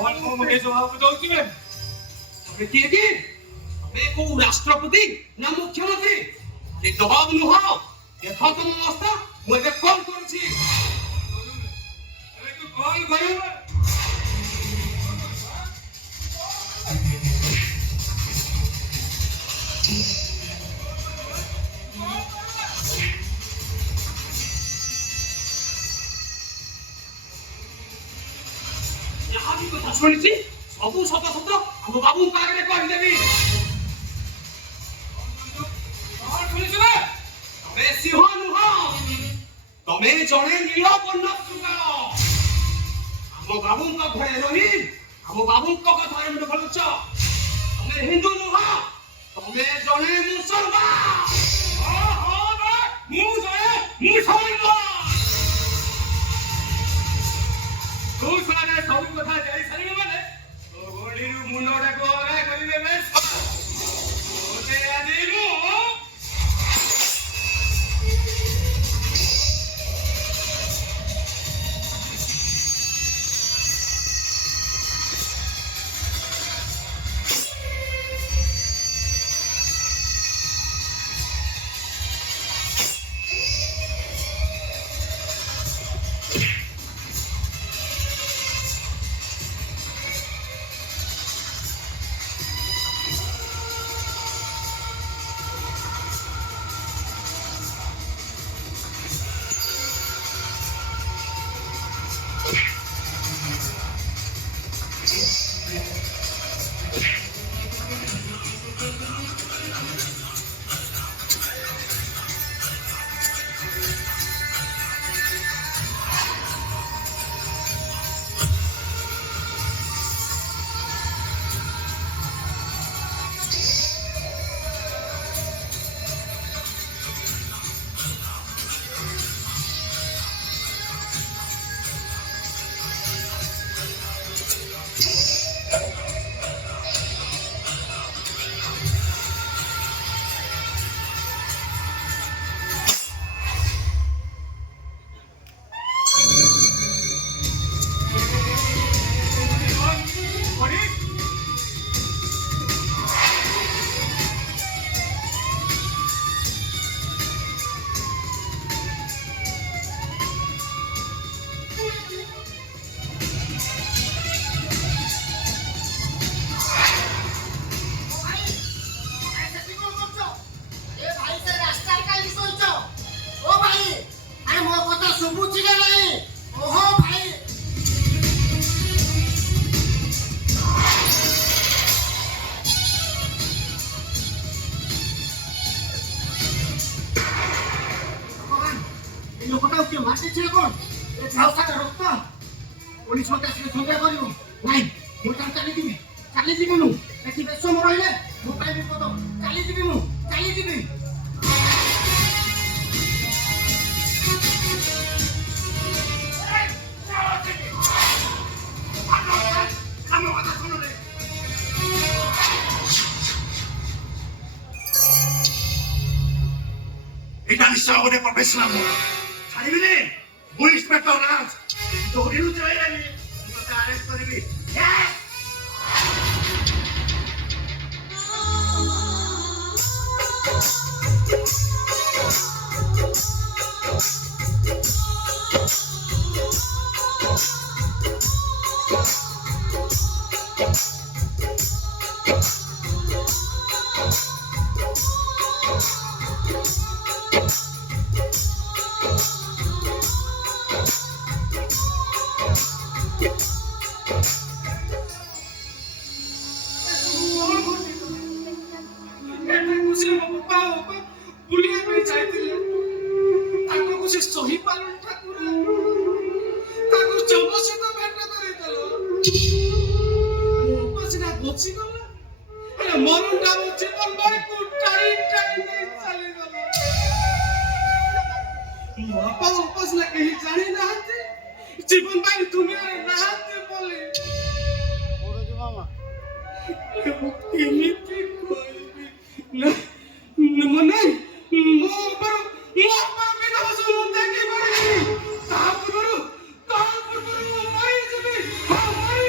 मुझे जवाब दो कि मैं किए कि मैं को राष्ट्रपति ना मुख्यमंत्री ये जवाब नुहा ये था तुम मस्ता मुझे कॉल कौन सी अरे तू कॉल करो यहाँ भी कुछ सुनी थी सबू सत सत हम बाबू कागरे कहि देबी और सुनिस ना तमे सिंह नुह तमे जणे नीलकण्ठ सुगा हम बाबू का घरे रही हम बाबू का कथा रे बोलुछ तमे हिंदू नुह तमे जणे मुसलमान ओहो बा मु जणे मुसलमान तू सारे सब कथा जाई सरी माने तो गोडी रु मुंडा को आगे करिवे बे ओते आदी मु Ita bisa udah profesional. Hari ini, bu inspektor Rans, jadi lu cewek ini, kita arrest hari ini. Yes. जीवन भाई दुनिया रे नाते बोले बोलो मामा केमिति कोइबी न मने मो पर बिना बसु देखि बड़ी तापुरु मरि जबी मरि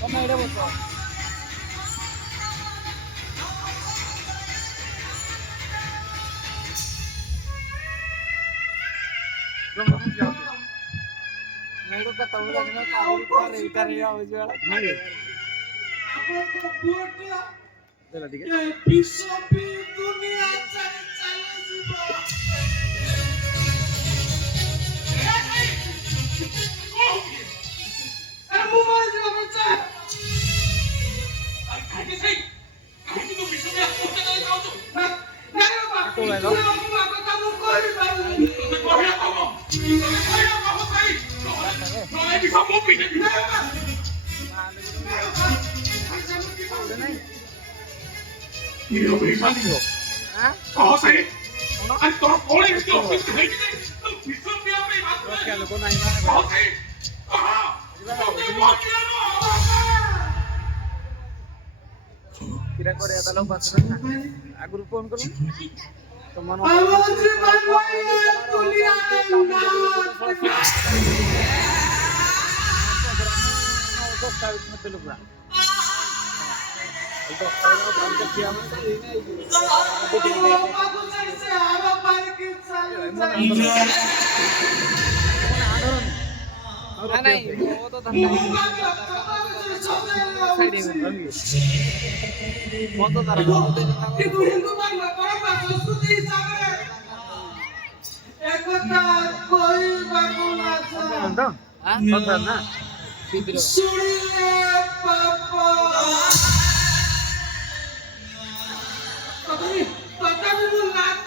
ତମେ ଏଇଟା ବସ। मेरे का तब तक ना तारे आवाज वाला नहीं आपन तो बोटिया चला ठीक है ये विश्व दुनिया चल चल जीवा अरे मुंह जीवा बच्चा अरे खाके सही खाके तो विश्व में आपको क्या जाओ तो नहीं बाबा तो ले लो बाबा का मुंह कोई बात नहीं तुम्हें कोई ना कहो तुम्हें कोई ना कहो सही तो ये विश्व मुंह पीछे ये हो गई शादी हो हां कहो सही अरे तो कौन है इसको विश्व में अपनी बात तो क्या लोगों नहीं ना कहो सही कहा तुमने बात किया ना किरा करे आता लोग बात ना आगुरु फोन करू तो मन आवाज बनवाइए दुनिया में नाच में लोग बाबू से आवा पार के नहीं वो तो धंधा साइड में वो तो तारा ये तू हिंदू मान परंपरा संस्कृति हिसाब रे एकता कोई बाबू ना हां ना सुनिए पापा पता भी नाच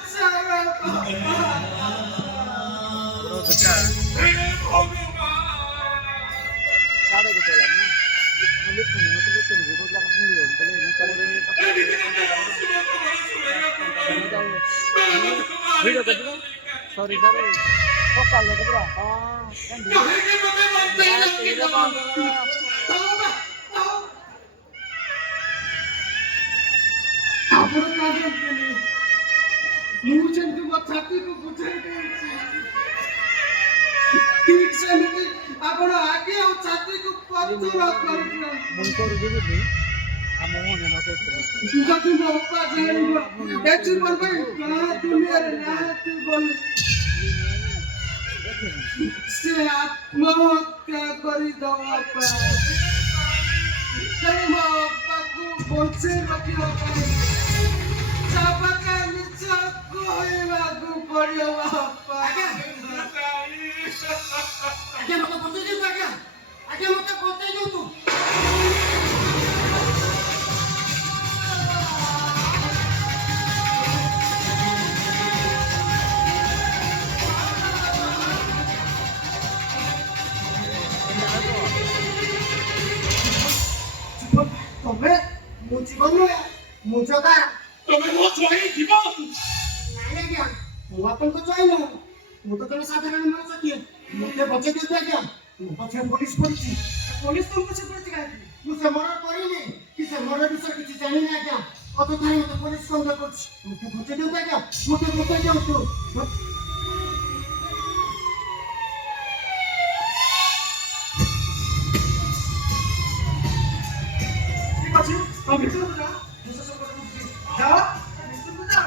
साढ़े को चला ना सॉरी सर कल पूरा छाती को बुझाई ठीक से नहीं आपण आगे और छाती को पत्थर कर दिया मन को रुके हम होने मत तुझा तू बापा जानिबो ए जीवन भाई कहां दुनिया रे ना तू बोल से आत्महत्या करी दो बापा तेरे बापा को बोलसे रखियो सबका निचा कोइवा को पड़ियो बापा आगे मत बोलते जो आगे मत बोलते जो तू तबे मु जीवन रे मु जगा तुम्हें वो छोड़ी जीवन नहीं क्या मु अपन को चाहिए मु तो केवल साधारण मनुष्य थिए मुझे बचे देते क्या मु पछे पुलिस पड़ची पुलिस तो पछे पड़ची का मु से मर्डर करी नहीं कि से मर्डर विषय किसी जानी ना क्या अतो थाई तो पुलिस को अंदर कुछ मुझे बचे देते क्या मुझे बचे जाओ तू तो भीतर जा मुझे सब कुछ जा भीतर जा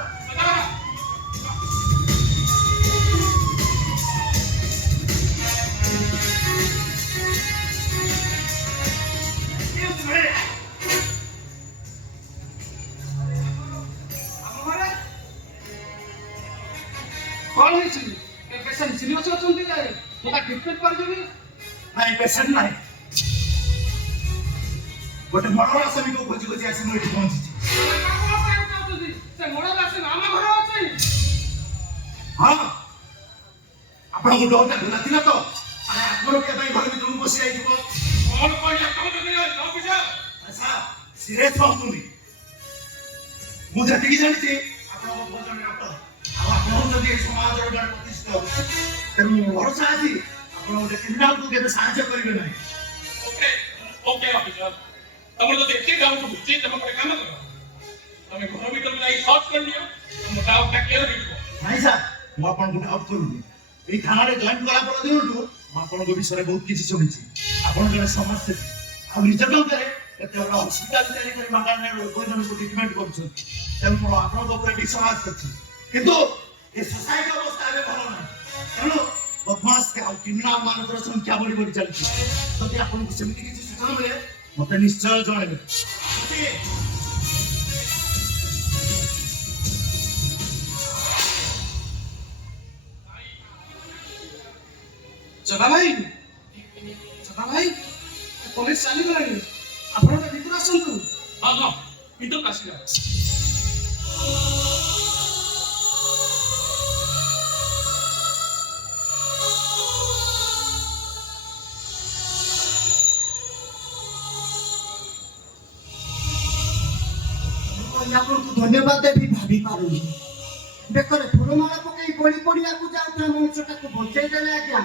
कौन है सी पेशेंट सीरियस होचंती जाय मोटा ट्रीटमेंट कर देबी नहीं पेशेंट नहीं गोटे मर्डर आसामी को खोजी खोजी आसी मैं पहुंची से मर्डर आसामी आमा घर अछि हां आपण को डोटा गुलाती ना तो अरे आपन के भाई घर भीतर बसी आई जीवो कौन कहया कम तो नहीं नो बुझा अच्छा सीरियस हो तुनी मु जति की जानि छी आपण को भोजन डॉक्टर आपण जति समाज रो डॉक्टर प्रतिष्ठित तेनु भरोसा अछि आपण के क्रिमिनल को के सहायता करिवे नहीं ओके ओके ऑफिसर तमर तो देखते गांव को बुझे तम पर काम करो तमे घर भीतर जाई सर्च कर लियो हम डाउट का क्लियर हो नहीं सर मु आपण को डाउट करूनी एई थाना रे जॉइन करा पर दिनटू मु आपण को विषय बहुत किछि सुनिछि आपण जने समस्या ଆଉ ନିଜ ଟଙ୍କାରେ ଏତେ ବଡ଼ ହସ୍ପିଟାଲ ତିଆରି କରି ମାଗଣାରେ ଲୋକମାନଙ୍କୁ ଟ୍ରିଟମେଣ୍ଟ କରୁଛନ୍ତି। ତେଣୁ ମୁଁ ଆପଣଙ୍କ ଉପରେ ବିଶ୍ୱାସ ଅଛି, କିନ୍ତୁ ଏ ସୋସାଇଟି ଅବସ୍ଥା ଏବେ ଭଲ ନାହିଁ। ତେଣୁ ବଦମାସ ଆଉ କ୍ରିମିନାଲ ମାନଙ୍କର ସଂଖ୍ୟା ବଢି ବଢି ଚାଲିଛି। ଯଦି ଆପଣଙ୍କୁ ସେମିତି କିଛି ସୂଚନା ମିଳେ ମତେ ନିଶ୍ଚୟ ଜଣାଇବେ। ଜଗା ଭାଇ, ଜଗା ଭାଇ, ପୋଲିସ ଚାଲିଗଲାଣି, ଆପଣ ଭିତରୁ ଆସନ୍ତୁ। ହଁ ହଁ ଭିତରକୁ ଆସିଲା। ଆପଣଙ୍କୁ ଧନ୍ୟବାଦ ଦେବି ଭାବି ପାରୁନି। ବେକରେ ଫୁଲମାଳ ପକେଇ ବଳି ପଡ଼ିବାକୁ ଯାଉଥିବା ମଣିଷଟାକୁ ବଞ୍ଚେଇ ଦେଲେ ଆଜ୍ଞା।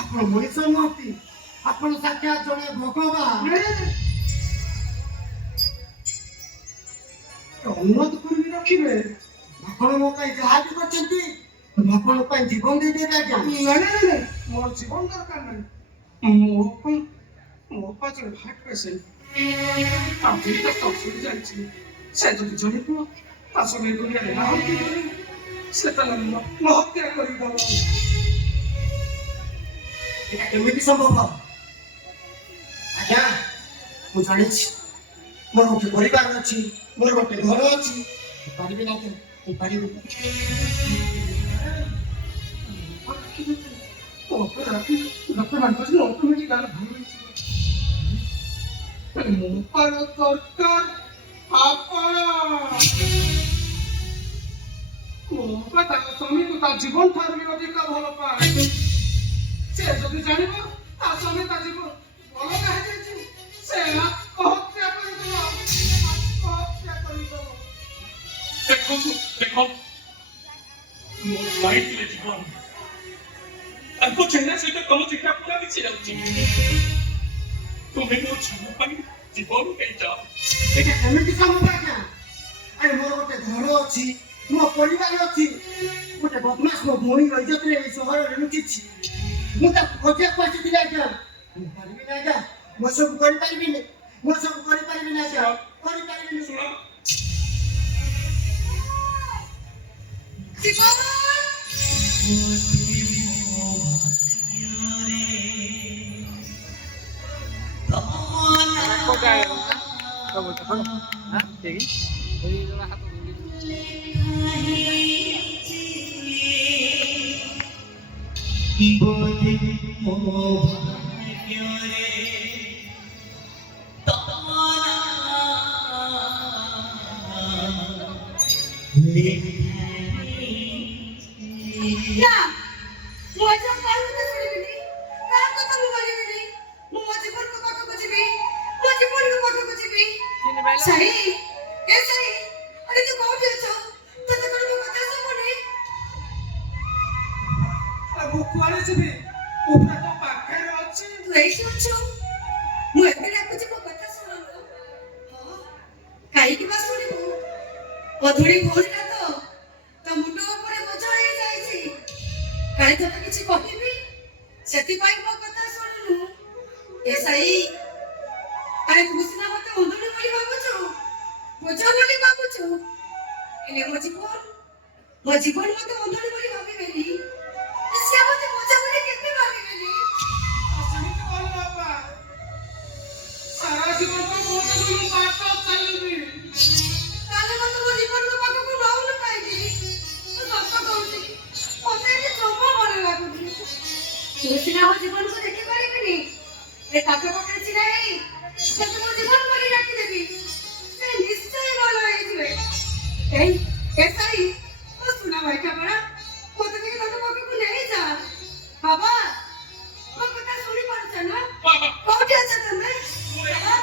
ଆପଣ ମଣିଷ ନୁହନ୍ତି, ଆପଣ ସାକ୍ଷାତ ଜଣେ ଭଗବାନ। ଅନୁରୋଧ କରିବି ରଖିବେ। ଆପଣ ମୋ ପାଇଁ ଯାହା ବି କରିଛନ୍ତି ମୁଁ ଆପଣଙ୍କ ପାଇଁ ଜୀବନ ଦେଇଦେବି ଆଜ୍ଞା। ନାଇଁ, ମୋର ଜୀବନ ଦରକାର ନାହିଁ। ମୋ ବାପା ଜଣେ ହାର୍ଟ ପେସେଣ୍ଟ, ଦିଟା ତଫସିଲ ଯାଇଛି। ସେ ଯଦି ଜଣିବ ତା ସଙ୍ଗେ ଦୁନିଆରେ ନାହାନ୍ତି ସେ ତାହେଲେ ମୋ ହତ୍ୟା କରିଦେବ। এটা କେମିତି ସମ୍ଭବ ଆଜ୍ଞା? ମୁଁ ଜାଣିଛି ମୋର ଗୋଟେ ପରିବାର ଅଛି, ମୋର ଗୋଟେ ଘର ଅଛି। ପାରିବି ନା ପାରିବି। ସ୍ୱାମୀକୁ ତା ଜୀବନ ଠାରୁ ବି ଅଧିକ ଭଲ ପାଏ। ସେ ଯଦି ଜାଣିବ ତା ସ୍ୱାମୀ ତା ଜୀବନ ଅଲଗା ହେଇଯାଇଛି, ସେ ଆତ୍ମହତ୍ୟା କରିଦେବ। ଦେଖନ୍ତୁ ଦେଖନ୍ତୁ ମୋ ଲାଇଫରେ ଜୀବନ ତାଙ୍କ ଚେହେରା ସହିତ ତମ ଚେହେରା ପୁରା ମିଶି ଯାଉଛି। ତୁମେ ମୋ ଝିଅ ପାଇଁ ଜୀବନ ନେଇଯାଅ। এটা କେମିତି ସମ୍ଭବ ଆଜ୍ଞା? ଆରେ ମୋର ଗୋଟେ ଘର ଅଛି, ମୋ ପରିବାର ଅଛି। ଗୋଟେ ବଦମାସ ମୋ ଭଉଣୀର ଇଜ୍ଜତରେ ଏଇ ସହରରେ ଲୁଚିଛି। ମୁଁ ତାକୁ ଖୋଜିବାକୁ ଆସିଥିଲି ଆଜ୍ଞା। ମୁଁ ପାରିବିନି ଆଜ୍ଞା, ମୁଁ ସବୁ କରିପାରିବିନି, ମୁଁ ସବୁ କରିପାରିବିନି ଆଜ୍ଞା, କରିପାରିବିନି। ଶୁଣ ନା ମୁଁ ଆଜି ଆଉ କାହା କଥା ଶୁଣିବିନି, କାହା କଥା ମୁଁ ମାନିବିନି। ମୁଁ ମୋ ଜୀବନକୁ ପାଖକୁ ଯିବି, ମୋ ଜୀବନକୁ ପାଖକୁ ଯିବି। ସାଇ, ଏ ସାଇ, ଆରେ ତୁ କୋଉଠି ଅଛ? ତତେ କଣ ମୋ କଥା ଶୁଭୁନି? ମୁଁ କୁଆଡ଼େ ଯିବି? ମୁଁ ପୁରା ତୋ ପାଖରେ ଅଛି। ତୁ ଏଇଠି ଅଛୁ? ମୁଁ ଏବେ ଡାକୁଛି ମୋ କଥା ଶୁଣନ୍ତୁ। ହଁ, କାହିଁକି ବା ଶୁଣିବୁ? ଅଧୁରୀ ଭଉଣୀଟା ତ ତା ମୁଣ୍ଡ ଉପରେ ବୋଝ ହେଇଯାଇଛି। କାଳେ ତତେ କିଛି କହିବି, ସେଥିପାଇଁ ମୋ କଥା ଶୁଣୁନୁ। ଏ ସାଇ, ଆରେ ତୁ ସିନା ମତେ ଅଧୁରୀ ବୋଲି ଭାବୁଛୁ, ବୋଝ ବୋଲି ଭାବୁଛୁ, ହେଲେ ମୋ ଜୀବନ ମତେ ଅଧୁରୀ ବୋଲି ଭାବିବେନି। ସିଏ ମତେ ବୋଝ ବୋଲି କେବେ ଭାବିବେନି। ସେମିତି କର ବାପା, ସାରା ଜୀବନ ତ ମୋ ଜୀବନ ବାଟ ଚାଲିବି। ତାହେଲେ ମତେ ମୋ ଜୀବନକୁ ପାଖକୁ ନଉନୁ କାହିଁକି? ମୁଁ ସତ କହୁଛି, ମତେ ଏଠି ଜମା ଭଲ ଲାଗୁନି। ତୁ ସିନା ମୋ ଜୀବନକୁ ଦେଖିପାରିବିନି, ଏ ତାଙ୍କ ପାଖରେ ଛିଡ଼ା ହେଇ ତତେ ମୋ ଜୀବନ ବୋଲି ଡାକିଦେବି, ସେ ନିଶ୍ଚୟ ଭଲ ହେଇଯିବେ। ଏ ସାଇ, ମୋ ସୁନା ଭାଇକା ପରା, ମତେ ଟିକେ ତାଙ୍କ ପାଖକୁ ନେଇଯା। ବାବା, ମୋ କଥା ଶୁଣି ପାରୁଛ ନା? କୋଉଠି ଅଛ ତମେ? ବାବା?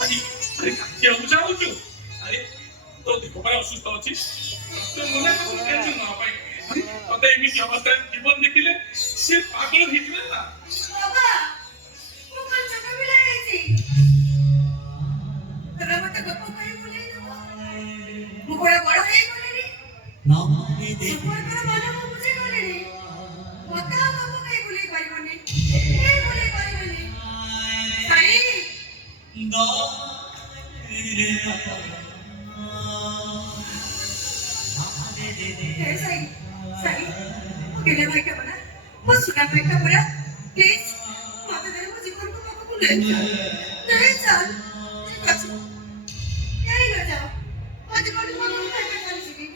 ଆରେ କାହିଁକି ଯାଉଛୁ? ଆରେ ତୋ ଦେହ ପାଇଁ ଅସୁସ୍ଥ ଅଛି, ମନେ ଟେନସନ ନବା ପାଇଁ। ତତେ ଏମିତି ଅବସ୍ଥାରେ ଜୀବନ ଦେଖିଲେ ସେ ପାଗଳ ହେଇଯିବେ ନା। ବାବା, ମୁଁ କଣ ଛୋଟ ପିଲା ହେଇଛି? ତମେ ମତେ ଗପ କହି ବୁଲେଇ ଦେବ? ମୁଁ କଣ ବଡ ହେଇଗଲିଣି? ସମ୍ପର୍କର ମାନ ମୁଁ ବୁଝି ଗଲିଣି। ମତେ ଆଉ ବାବୁ କେହି ଭୁଲେଇ ପାରିବନି, କେହି ଭୁଲେଇ ପାରିବନି। ସାଇ हे साई साई गेले भाई का बना वो सुना भाई का बना प्लीज माता तेरे को जीवन को पापा को ले चल ठीक है यही ले जाओ आज बड़ी मां को खाई पे चली सीखी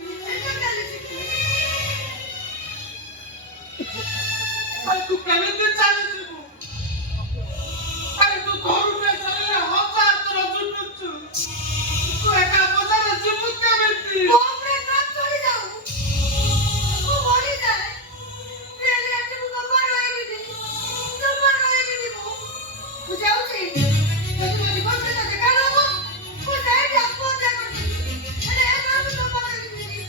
अरे तू केमिति चालुछु अरे तू घर पे चले हजार तर जुटुछु तू एका बजार जीव केमिति वो अपने काम छोड़ जाओ वो मरी जाए पहले अपने को कमर रोए भी नहीं वो जाओ चाहिए तो तुम जीवन में तो देखा ना वो जाए भी आपको देखो अरे ये काम तो कमर रोए भी नहीं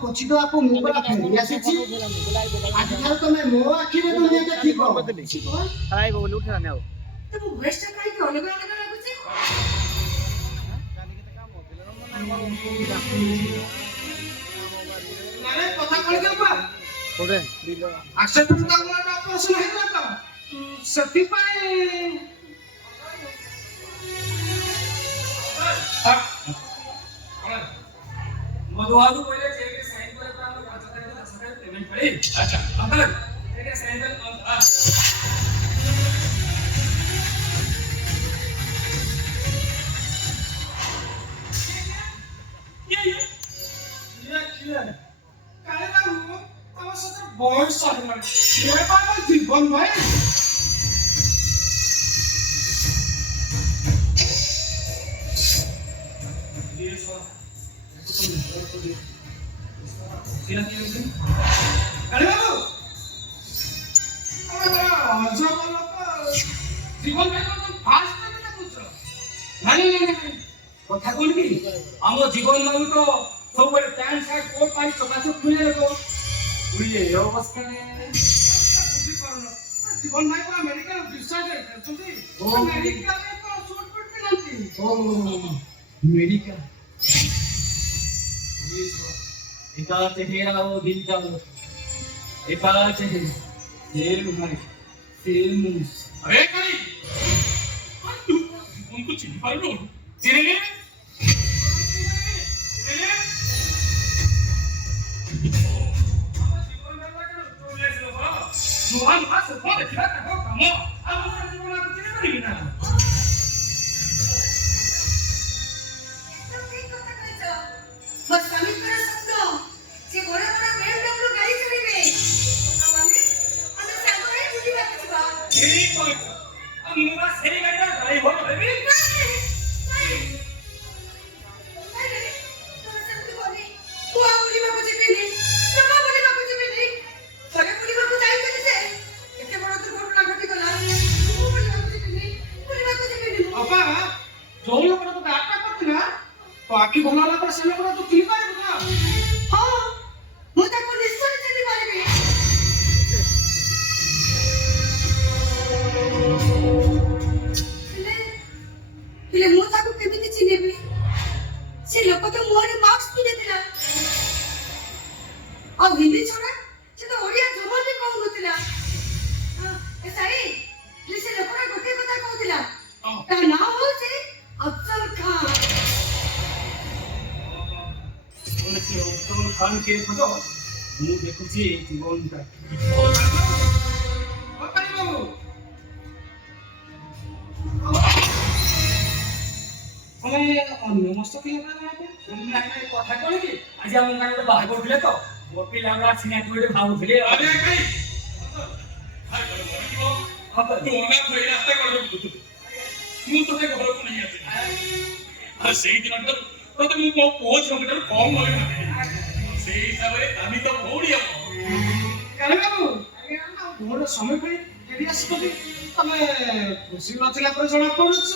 पछितो आपको मुबरा फेरी आसीछि आज थार तमे मो आखिरे दुनिया के ठीक हो आइ बोल उठा ने तो वो वेस्ट काई के अलग अलग लागुछि अरे कथा कल के बा ओरे एक्सीडेंट का ऑपरेशन हेला तो सती पाए मधुआदू पहिले चेक के साइन करे तो हम 5 तारीख का सकाळी पेमेंट पडेल अच्छा अंकल ठीक आहे साइन कर ये काले बाबू तम सत्र बॉयस सरला ये बाबा जीवन भाई ये सर अरे बाबू अरे अच्छा बोलो जीवन में तो फास्ट में ना पूछो नहीं কথা বলবি আমার জীবন বাবু তো सबरे पैंट शर्ट कोट पाई चकाचक खुले लगो खुले ये अवस्था में बुझी पारो जीवन भाई पूरा मेडिकल डिस्चार्ज है चलती ओ मेडिकल में तो शॉर्ट पुट पे नंती ओ मेडिकल ये सो एका चेहरा वो दिन जाओ एका चेहरा सेम भाई सेम अरे करी तू उनको चिन्ह पार लो चिन्ह Tuhan masuk kau dah kira tak kau kamu, aku tak cuma aku tidak beri kita. बस कमी करा सकतो जे बड़ा बड़ा BMW गाड़ी चलीबे आवामे हमें सागो है बुझी बात छिबा ठीक बोल अब मुबा सेरी गाड़ी का ड्राइवर हेबी नहीं तो सब बोली तू आ बोली बाबू जी भी नहीं समा बोली बाबू जी भी नहीं थोड़े बोली बाबू जाई चली से एते बड़ा दुर्घटना घटी गला तू बोली बाबू जी भी नहीं बापा जो लोग तो डाटा करते ना तो आखी बनाला पर से लोग तो ठीक है ना हां ମୁଁ ତାକୁ ନିଶ୍ଚୟ ଚିହ୍ନି ପାରିବି ହେଲେ ମୁଁ ତାକୁ କେମିତି ଚିହ୍ନିବି ସେ ଲୋକ ତ ମୁହଁରେ ମାସ୍କ ପିନ୍ଧିଥିଲା ଆଉ ହିନ୍ଦୀ ଛଡା ସେ ତ ଓଡ଼ିଆ ଜମା ବି କହୁନଥିଲା। ଏ ସାଇ ହେଲେ ସେ ଲୋକଟା ଗୋଟେ କଥା କହୁଥିଲା, ତା ନାଁ ହଉଛି ଅଫଜଲ ଖାନ। ସେ ଅଫଜଲ ଖାନ କିଏ ଖୋଜ, ମୁଁ ଦେଖୁଛି ଜୀବନଟା। ଅନ୍ୟ ମସ୍ତ କଥା କଣ କି ଆଜି ଆମ ଗାଁରେ ଗୋଟେ ବାହା କରୁଥିଲେ ତ ମୋ ପିଲାଗୁଡ଼ା ଆସିନାହାନ୍ତି ଗୋଟେ ଭାବୁଥିଲେ। ମୁଁ ତୋତେ ଘରକୁ ନେଇ ଆସିଲି ଆଉ ସେଇ ଦିନଠାରୁ ତୋତେ ମୁଁ ମୋ ପୁଅ ଝିଅଙ୍କଠାରୁ କମ୍ ବୋଲି ଭାବିଲି। ସେଇ ହିସାବରେ ଆମେ ତ ଭଉଣୀ ହବ। କାଳେ ବାବୁ ମୋର ସମୟ ପାଇଁ ଫେରି ଆସିଛନ୍ତି, ତମେ ଖୁସି ନଥିଲା ପରେ ଜଣା ପଡୁଛି।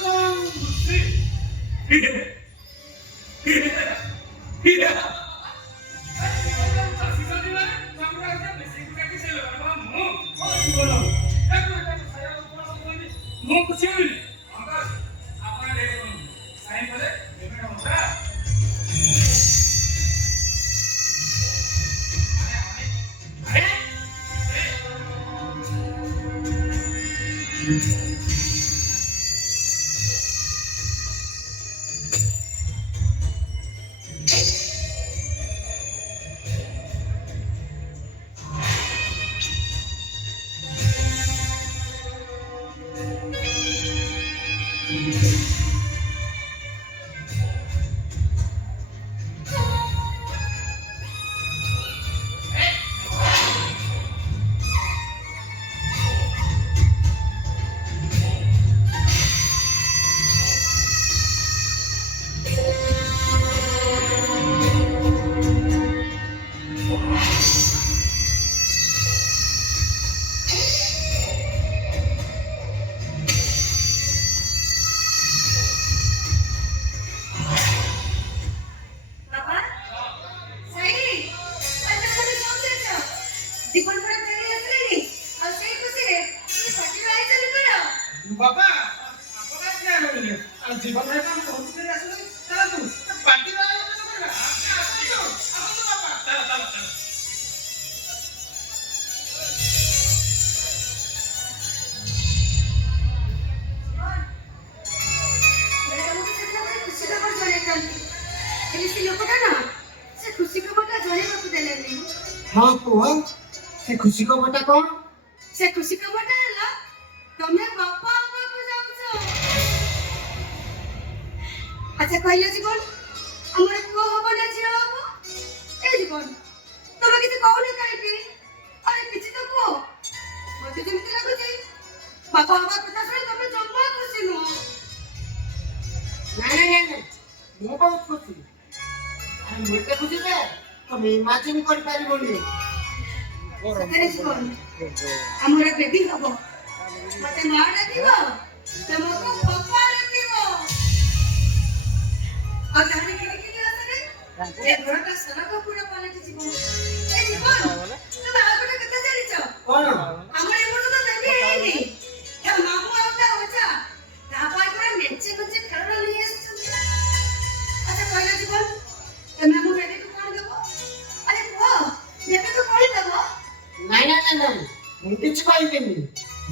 ମୁଁ ଖୁସି ହେବିନି। ଆପଣ ସାଇନ୍ କଲେ ବାବା ଆପଣ କିଏ ଆଣିଲେ ଆଉ ଜୀବନ ଭାଇ ଆମେ ବହୁତ ଆସିଲେ ଚାଲନ୍ତୁ ପାର୍ଟି हाँ कुह से खुशी को बता कौन से खुशी खबरଟା ହେଲା ତମେ ବାପା ହବାକୁ ଯାଉଛ। ଆଚ୍ଛା କହିଲ ଜୀବନ ଆମର ପୁଅ ହବ ନା ଝିଅ ହବ? ଏ ଜୀବନ ତମେ କିଛି କହୁନ କାହିଁକି? ଆରେ କିଛି ତ କୁହ। ମତେ ଯେମିତି ଲାଗୁଛି ବାପା ହବା କଥା ଶୁଣି ତମେ ଜମା ଖୁସି ନୁହଁ। नहीं ମୁଁ ବହୁତ ଖୁସି ଆରେ ମୁଁ ଏତେ ଖୁସି ଯେ ତମେ ଇମାଜିନ୍ କରିପାରିବନି। ସତରେ ଜୀବନ ଆମର ବେବି ହବ। ମତେ ମା ଡାକିବ ତମକୁ ବାପା ଡାକିବ। ଆଉ ତାହେଲେ କିଣିକିରି ଆସରେ ଏ ଘରଟା ସଡ଼କ ପୁରା ପାଲଟି ଯିବ। ଏ ଜୀବନ ତମେ ଆଉ ଗୋଟେ କଥା ଜାଣିଛ? କଣ ଆମର ଏପଟେ ତ ବେବି ହେଇନି। ଏ ମାମୁ ଆଉ ତା ଅଜା ତା ପାଇଁ ପୁରା ମେଞ୍ଚେ ମେଞ୍ଚେ ଖେଳଣା ନେଇ ଆସିଛନ୍ତି। ଆଚ୍ଛା କହିଲ ଜୀବନ ତମେ ଆମ ବେବିକୁ କଣ ଦେବ? ଆରେ କୁହ ବେବିକୁ କଣ ଦେବ? नहीं ମୁଁ କିଛି କହିବିନି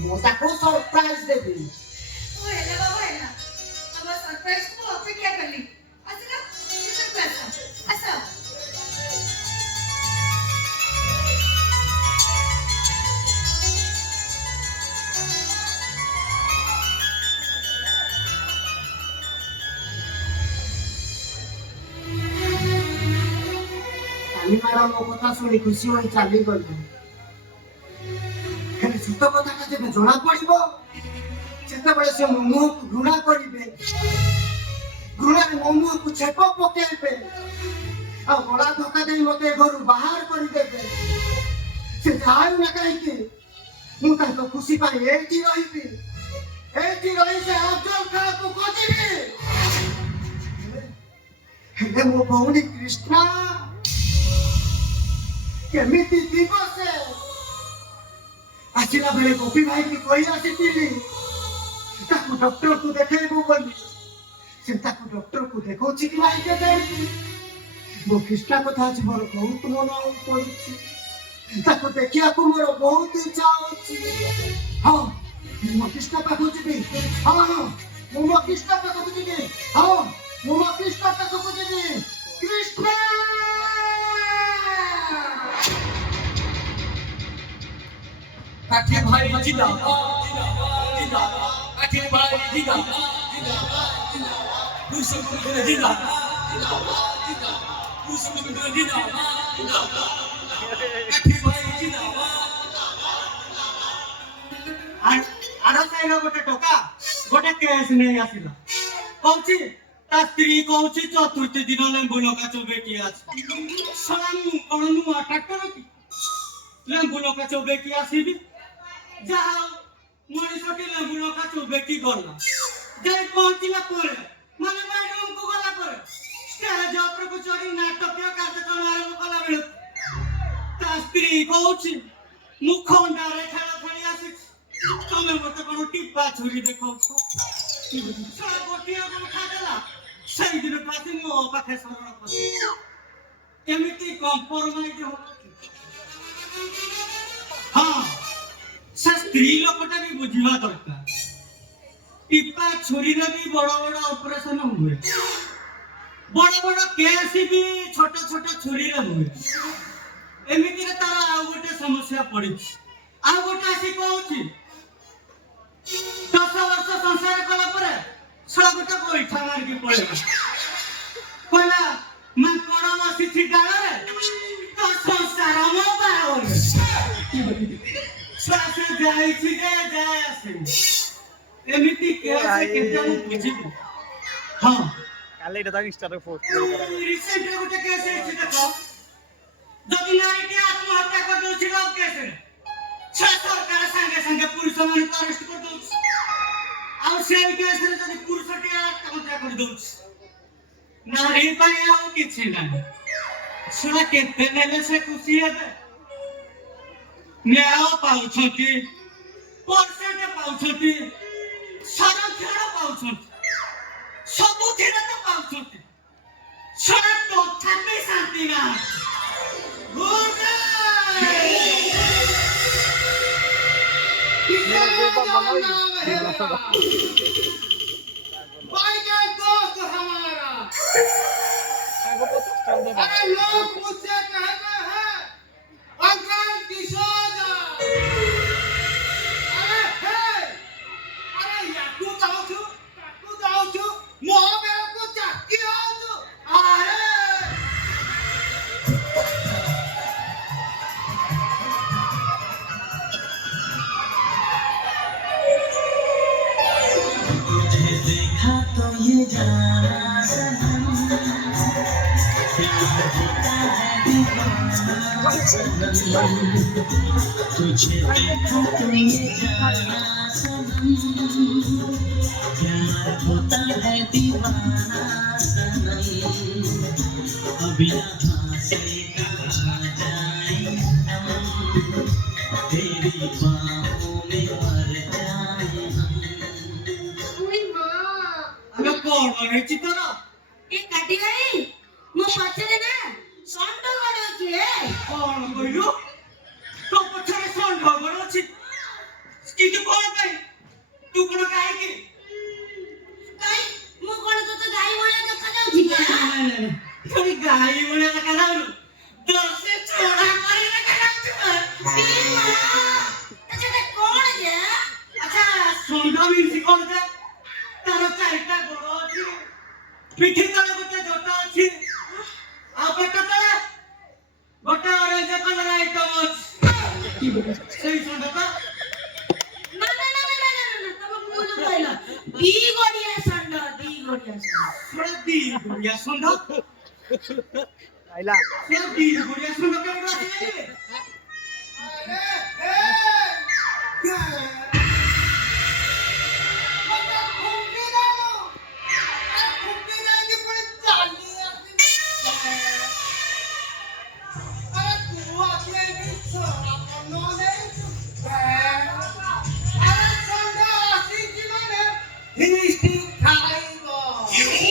ମୁଁ ତାକୁ ସରପ୍ରାଇଜ ଦେବି। ଓ ହେଲା ବାବା ହେଲା ତମ ସରପ୍ରାଇଜକୁ ଅପେକ୍ଷା କଲି। ଆସିଲ ଭିତରକୁ ଆସ ଆସ। କାଲି ମ୍ୟାଡମ ମୋ କଥା ଶୁଣି ଖୁସି ହୋଇ ଚାଲିଗଲେ। ହେଲେ ସତ କଥାଟା ଯେବେ ଜଣା ପଡିବ ସେତେବେଳେ ସେ ମୋ ମୁହଁକୁ ଘୃଣା କରିବେ। ଘୃଣାରେ ମୋ ମୁହଁକୁ ଛେପ ପକେଇବେ ଆଉ ଗଳା ଧକ୍କା ଦେଇ ମତେ ଘରୁ ବାହାର କରିଦେବେ। ସେ ଯାଉ ନା କାହିଁକି ମୁଁ ତାଙ୍କ ଖୁସି ପାଇଁ ଏଇଠି ରହିବି। ଏଇଠି ରହି ସେ ଅଫଜଲ ଖାନକୁ ଖୋଜିବି। ହେଲେ ମୋ ଭଉଣୀ କୃଷ୍ଣା କେମିତି ଥିବ ସେ? ଆସିଲା ବେଳେ ଗୋପୀ ଭାଇକି କହି ଆସିଥିଲି ତାକୁ ଡକ୍ଟରକୁ ଦେଖେଇବୁ ବୋଲି। चिंता को डॉक्टर को देखो कि नहीं के जाए मो कृष्णा कथा आज मोर बहुत मन पड़ुछि ताको देखिया को मोर बहुत इच्छा होछि हां मो कृष्णा पाखु जिबी हां मो कृष्णा पाखु जिबी हां मो कृष्णा पाखु जिबी कृष्णा काठी भाई जिंदाबाद काठी भाई जिंदाबाद दूसरे को जिंदाबाद दूसरे को जिंदाबाद काठी भाई जिंदाबाद आधा साइड गोटे टोका गोटे केस नहीं आसिला कहछि ता स्त्री कहछि चतुर्थी दिन लेंबु लगा चोबेटी आछि सलाम कोननु अटैक की लेंबु लगा चोबेटी आसीबी जा मनीषटी लेंबु लगा चोबेटी गला जाई पहुंचला पर माने बेडरूम को गला पर स्टेज ऊपर को चढ़ी नाटक कार्यक्रम आरंभ कला बेल ता स्त्री कहछि मुख अंडारे खेल खेली आसी तमे मते कोन टिप्पा छुरी देखौ छ सा गोटिया को खादेला सही दिन पासी मो पाखे शरण पसी एमिति कॉम्प्रोमाइज हो हां से स्त्री लोकटा भी बुझिवा दरकार टिप्पा छुरी रे भी बड़ बड़ ऑपरेशन हुए बड़ बड़ केस भी छोट छोट छुरी रे हुए एमिति रे तारा आ गोटे समस्या पड़ी आ गोटे आसी कहउछि 10 वर्ष संसार कला परे छला गोटे गोइठा मार के पळेला कहला मैं कोड़ा आसी डाल रे तो संसार मो बावर सासे जाई छी दे जाय आसी एमिति केस के जन बुझिबो हां काले এটা তাকে স্টারে পোস্ট রিসেন্টলি গোটে কেস আছে দেখো যদি নারীকে আত্মহত্যা করে দউছিল কেস सरकार संगे संगे पुलिस मान अरेस्ट कर दउछ आ से केस रे जदी पुरुषटी आत्महत्या कर दउछ नारी पाए आ किछि नाही सुना केते नेले से खुशी हेबे न्याय पाउछती परसेंट पाउछती संरक्षण पाउछती सब थिरे तो पाउछती सरा तो थापे शांति ना भाई का दोस्त हमारा अरे लोग मुझसे कहते हैं अंकल किशोर अरे याकू जाऊ छु मो मेरे को चाकी आओ छु अरे ये जाना सनम तुझे देखा तो ये जाना सनम प्यार होता है दीवाना सनम अब यहाँ से कहाँ जाए हम तेरी बाहों में मर जाए हम अबे कौन है चितरा ए काटी गई मो पछरे ना संड गड़ अछि ए कौन कहियो तो पछरे सन भगड़ अछि कि तू कौन भाई तू कोन काहे की काई मो कोन तो गाई बोले देखा जाउछि नहीं थोड़ी गाई बोले लगा जाऊ दस से छोड़ा मारी लगा जाऊ ए मां अच्छा कोन जे अच्छा संडा मिसी कोन दे तार चारिटा गोड़ अछि पिठी तले गोटे जटा अछि आ पेट तले गोटे ऑरेंज कलर आइटम अछि सही संडा ना तब मुझे कहला दी गोड़िया संड थोड़ा दी गुड़िया संडा आइला थोड़ा दी गुड़िया संडा के बात है He is the tiger.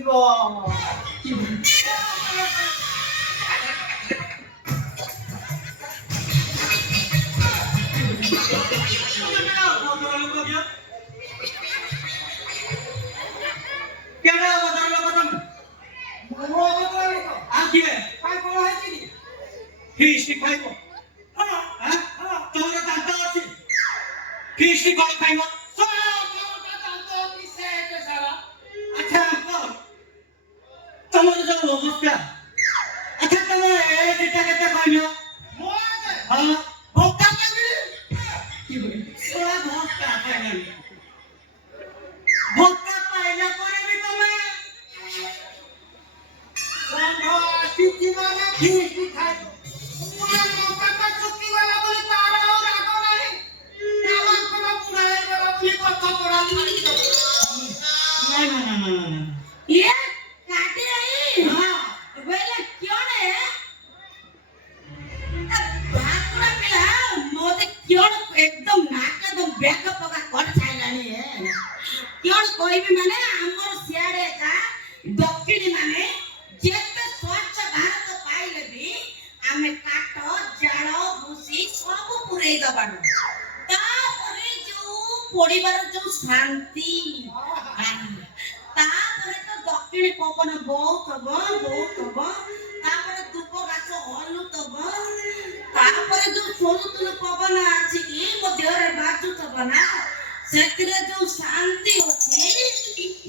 ଯିବ। ଫିଷ୍ଟ ଖାଇବ ତମର ଦାନ୍ତ ଅଛି ଫିଷ୍ଟ କଣ ଖାଇବ ଆଚ୍ଛା ତମର ଯୋଉ ଅବସ୍ଥା ଆଚ୍ଛା ତମ ଏଜଟା କେତେ କହିଲ ହଁ ଭୋକା ପାଇଲାନି ଭୋକା ପାଇଲା ପରେ ବି ତମେ ଆସିଛି ମାନେ ଫିଷ୍ଟ ଖାଇବ। ପୁରା ଲଙ୍କାଟା ଚୁକିଗଲା ବୋଲି ତାର ଆଉ ରାଗ ନାହିଁ। ନାମାଙ୍କନ ବୁଢା ହେଇଗଲା ବୋଲି କଥା ପଡା ଛାଡ଼ିଦେବ। ନା ये काटे आई वेला क्यों ने भाकुरा पिला मोते क्यों एकदम नाक एकदम बैकअप का कर छाइलानी है क्यों कोई भी माने हमर सियाड़े का दक्षिणी माने जेते स्वच्छ भारत पाइले भी आमे काट जाड़ भूसी सब पुरै दबानो तापरे जो परिवार जो शांति तापरे तो दक्षिणी पवन बहुत हब तापरे धूप गाछ हलु तब तापरे जो सोलुतुल पवन आछि कि मो देहरे बाजु तब ना सेतिरे जो शांति अछि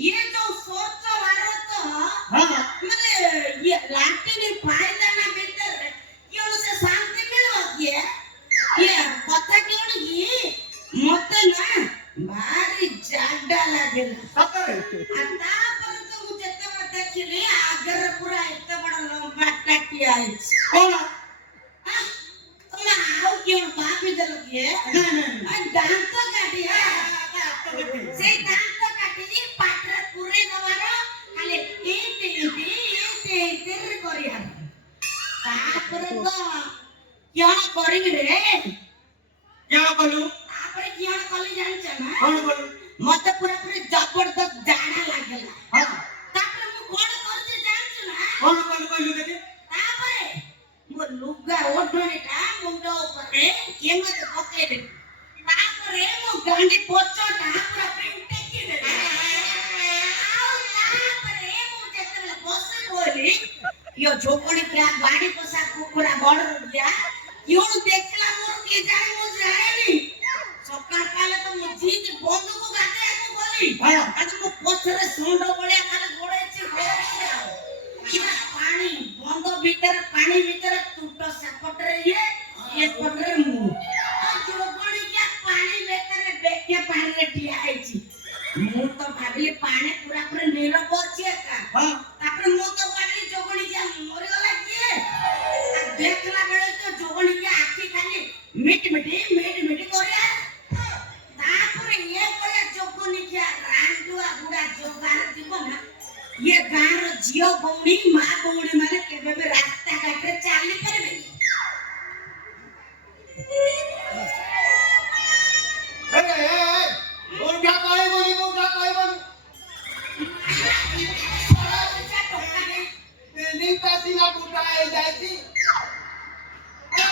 ये जो स्वच्छ भारत माने ये लाटिन पायदाना भीतर क्यों से शांति मिलो ये कथा क्यों कि मते ना भारी जाडा लागेला तापर तो मु जते देखिली आगर पूरा एते बड़ लंबा टाटी आइछ कौन तुम आउ क्यों बापी देल के दांत काटी से दांत काटी पाटरे पुरे दवार खाली इते करिया तापर तो क्या करिबी रे क्या कलू तापर क्या कली जान ना कौन कलू मते पूरा पूरी जबरदस्त जाड़ा लागला हां तापर मु कोन करछे जानछु ना कौन कलू देखे तापरे मो लुगा ओढणीटा मुंड ऊपर ये मते पके दे तापरे मो गांडी पोचोटा पूरा पिंटे की दे आउ तापरे मु जेते बसे बोली यो झोपड़ी क्या गाड़ी पोसा कुकुड़ा बड़ गया क्यों देखला मोर के जाने मु जाने सकाळ काले तो मु जीत बंदूक को गाते को बोली आज मु पछरे सोंड बळिया खाली गोड़ेछि पूरा पानी बंद भीतर पानी भीतर टूट सपटरे ये पटरे मु जोगणी क्या पानी भीतर बेके पानी रे ठिया आइछि मु तो भाबिले पानी पूरा पूरा नीरो पछे का तापर मु तो भाबिले जोगणी क्या मरि गला किए देखला बेले तो जोगणी क्या आखी खाली मिट करिया तापर ये कोया जोगणी क्या रांडुआ गुडा जोगार जीवन ये गाँव झील भौणी माँ भौणी माने केबे भी रास्ता घाटे चली परबे मुंडा कहबनी दिल्ली का सीना बुढ़ा है जाती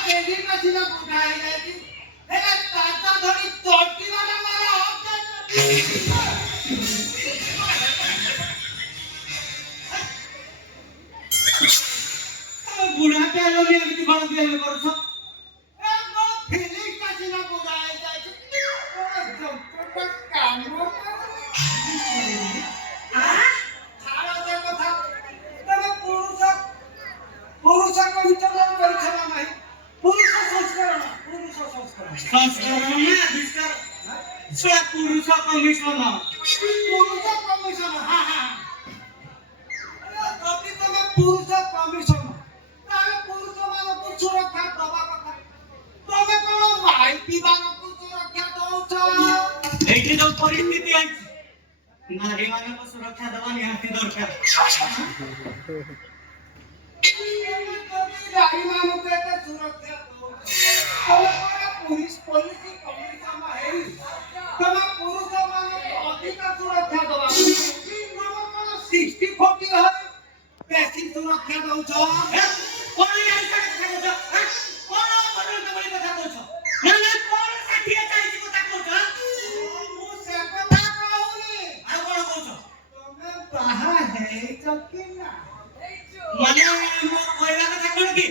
दिल्ली का सीना बुढ़ा है जाती एला ताता धरी तोटी वाला मारा बुढ़ा के लो ने एमती बाल दिया में करछो ए मो दिल्ली का सीना बुढ़ा है जाती एकदम टोटल काम थारा दे कथा तमे पुरुष कंट्रोल करछला नाही पुरुष संस्करण संस्करण ना विस्तार सोया पुरुष कमिशन हां ଯଦି ତମେ ପୁରୁଷ କମିଶନ ତାହେଲେ ପୁରୁଷ ମାନଙ୍କୁ ସୁରକ୍ଷା ଦବା କଥା ତମେ କଣ ମାଇପି ମାନଙ୍କୁ ସୁରକ୍ଷା ଦଉଛ ଏଇଠି ଯୋଉ ପରିସ୍ଥିତି ଅଛି ନାରୀ ମାନଙ୍କୁ ସୁରକ୍ଷା ଦେବା ନିହାତି ଦରକାର ନାରୀ ମାନଙ୍କୁ ଏତେ ସୁରକ୍ଷା ଦଉଛ ତମେ କଣ ପୋଲିସ କମିଶନ ହେଇ ତମେ ପୁରୁଷ ମାନଙ୍କୁ ଅଧିକ ସୁରକ୍ଷା ଦବା ତମେ କଣ 64 କୋଉଠି ହଏ ବେଶୀ ସୁରକ୍ଷା ଦଉଛ କଣ ଜାଣିଛ କଥା କହୁଛ? କଣ ବଦଳ ତମରି କଥା କହୁଛ? ନା ନା କଣ 60 40 କଥା କହୁଛ? ମୁଁ ସେ କଥା କହୁନି ଆଉ କଣ କହୁଛ? ତମେ ବାହା ହେଇଛ କି ନା ମାନେ ମୋ କହିବା କଥା କଣ କି?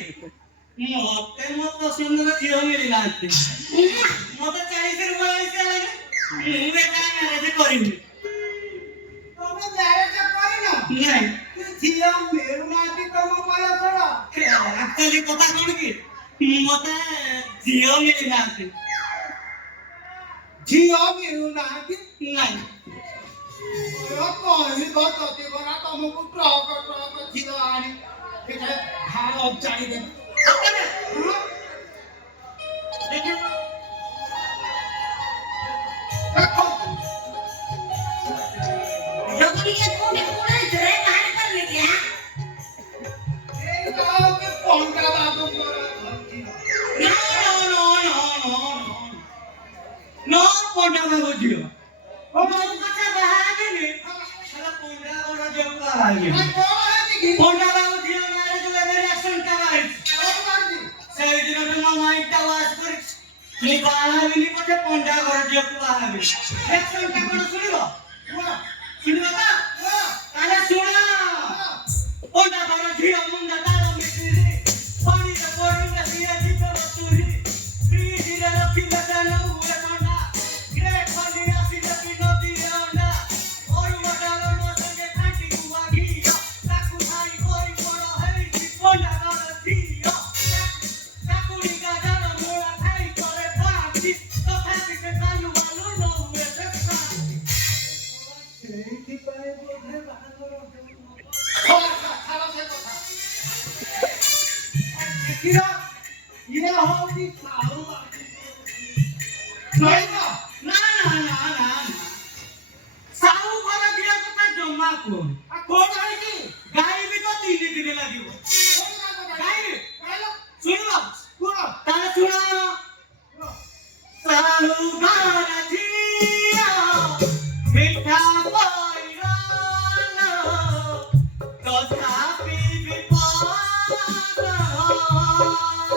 ମତେ ମୋ ପସନ୍ଦର ଝିଅ ମିଳିନାହାନ୍ତି। ମତେ 40 ରୁ 42 ଲାଗେ। ମୁଁ ଏକା ମ୍ୟାରେଜ କରିନି। ତମେ ମ୍ୟାରେଜ କରିନ ନାଇଁ ଝିଅ ମିଳୁନାହାନ୍ତି ତମ ବୟସର ଆକ୍ଚୁଆଲି କଥା କଣ କି? ମତେ ଝିଅ ମିଳିନାହାନ୍ତି। ଝିଅ ମିଳୁନାହାନ୍ତି ନାଇଁ କହିବ ଯଦି ଗଲା ତମକୁ ଟ୍ରକ ଝିଅ ଆଣି ଏଠାରେ ଭାର ଅଚାଡ଼ି ଦେବି ସତରେ? ଦେଖ ଜଗନ୍ନାଥ କୋଉଠି କୋଣାଇଛ ରେ କାହାରି ପାରିଲେ କି ହା? এই গাঁৱতে পংকা বাবু No, no, ପଣ୍ଡା ବାବୁ ଝିଅ। ମୋ କଥା ବାହା ହେବେନି। ସାଲା ପଣ୍ଡା ଘର ଝିଅ ବାହା ହେବେ। ପଣ୍ଡା ବାବୁ ଝିଅ ମ୍ୟାରେଜ ହେଲେ ରେସନଟା ବାହାରିଛି। ସେଇଦିନଠୁ ମୋ ମାଇଣ୍ଡଟା ୱାଶ କରିଛି। ମୁଁ ବାହା ହେବିନି ପଛେ ପଣ୍ଡା ଘର ଝିଅକୁ ବାହା ହେବି। ରେସନଟା କଣ ଶୁଣିବ? ଶୁଣିବ ତ? ତାହେଲେ ଶୁଣ। ପଣ୍ଡା ଘର ଝିଅ ମୁଣ୍ଡ ତାଳ ମିଶିରି ପାଣିରେ ପଡ଼ିଲେ ସିଏ ଯିବ ବସୁରି ଫ୍ରିଜରେ ରଖିଲେ ସେ ନହୁଏ ଥଣ୍ଡା ଗ୍ରେଟ୍ ଖଲି ଆସିଲେ କି ନଦୀରେ ଅଣ୍ଡା ଅରୁଆ ଡାଲମା ସଙ୍ଗେ ଖାଣ୍ଟି ଗୁଆ ଘିଅ ତାକୁ ଖାଇ କରି ବଡ଼ ହେଇଛି ପଣ୍ଡା ଘର ଝିଅ କାକୁଡ଼ି ଗାଜର ମୂଳା ଖାଇ କରେ ପାନ୍ତି ତଥାପି ସେ କାଲୁ ବାଲୁ ନହୁଏ ସେ ଖାନ୍ତି ସେଇଥିପାଇଁ ବୋଧେ ବାହାଘର ଇଏ ହଉଛି ସାଉ ନା ସାହୁ ଘର ଝିଅ କଥା ଜମା କୁହନି କଣ ହେଇଛି ଗାଈ ବି ତ 3 ଦିନ ଲାଗିବ ଗାଈ ଶୁଣିବ ତାହେଲେ ଶୁଣ ସାହୁ ଘର ଝିଅ ମିଠା ପଇରାନ ତଥାପି ବିପଦ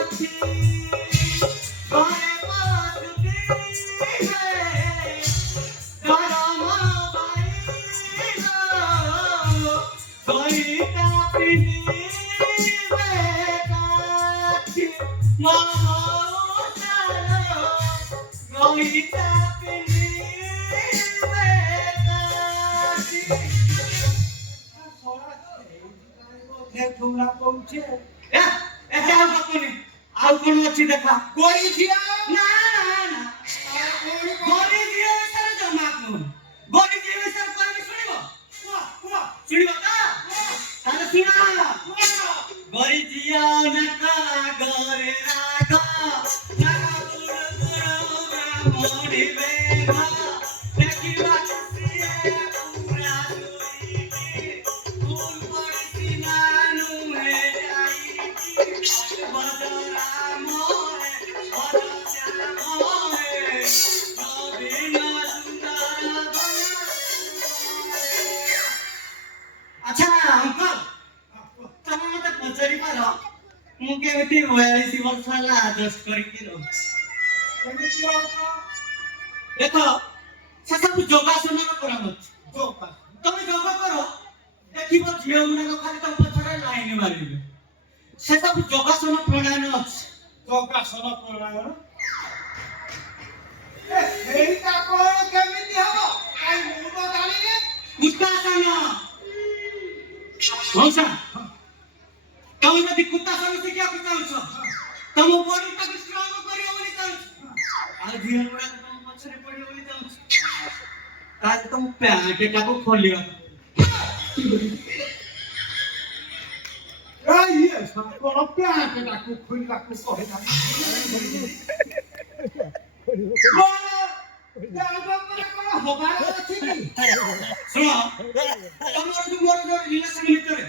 ଅଛି ଘରେ ବସୁଥିବେ ଗରମ ବାଇଲ ଗଇଟା ପିନ୍ଧିବେ କାଠି ମୋ ମଉସାର ଗଇଟା ପିନ୍ଧିବେ କାଠି ଠୁଣା କହୁଛେ ଏଟା ଆଉ ବାପୁନି ଆଉ କଣ ଅଛି ଦେଖା ଗୋଳି ଝିଅ ନା ଗରି ଝିଅ ବିଷୟରେ ଜମା କୁହନି ଗରି ଝିଅ ବିଷୟରେ କହିବି ଶୁଣିବ ଶୁଣିବ ତ ତାହେଲେ ଶୁଣ ଗରି ଝିଅ ନାକ ଗରେ ରାଗ ନାକ ପୁର ବ୍ରାହ୍ମଣୀ ବେଗ ଦେଖିବାକୁ ସିଏ ପୁରା ଦୁଇକି ଫୁଲ ପଡ଼ିଛି ନାନୁଏ ଯାଇକି ବଜରାମ ଆଚ୍ଛା ଅଙ୍କଲ ତମେ ମତେ ପଚାରି ପାର ମୁଁ କେମିତି 42 ବର୍ଷ ହେଲା ଆଡଜଷ୍ଟ କରିକି ରହୁଛି କେମିତି ରହୁଛ ଦେଖ ସେ ସବୁ ଯୋଗାସନର ପରାମର୍ଶ ତମେ ଯୋଗ କର ଦେଖିବ ଝିଅ ଗୁଡ଼ାକ ଖାଲି ତମ ପଛରେ ଲାଇନ ମାରିବେ ସେ ସବୁ ଯୋଗାସନ ପ୍ରାଣାୟାମ ଅଛି ଯୋଗାସନ ପ୍ରାଣାୟାମ ସେଇଟା କଣ କେମିତି ହବ କାଇଁ ମୁଁ ତ ଜାଣିନି କୁତାସନ ମଉସା ତମେ ଯଦି କୁତାସନ ଶିଖିବାକୁ ଚାହୁଁଛ ତମ ବଡିଟାକୁ ଷ୍ଟ୍ରଙ୍ଗ କରିବ ବୋଲି ଚାହୁଁଛ ଆଉ ଝିଅ ଗୁଡ଼ାକ ତମ ପଛରେ ପଡ଼ିବ ବୋଲି ଚାହୁଁଛ ତାହେଲେ ତମ ପ୍ୟାଣ୍ଟଟାକୁ ଖୋଲିବାକୁ ଇଏ କଣ ପ୍ୟାଣ୍ଟଟାକୁ ଖୋଲିବାକୁ କହିଲା କଣ ହବାର ଅଛି କି ଶୁଣ ତମର ଯୋଉ ମୋର ଯୋଉ ରିଲେସନ ଭିତରେ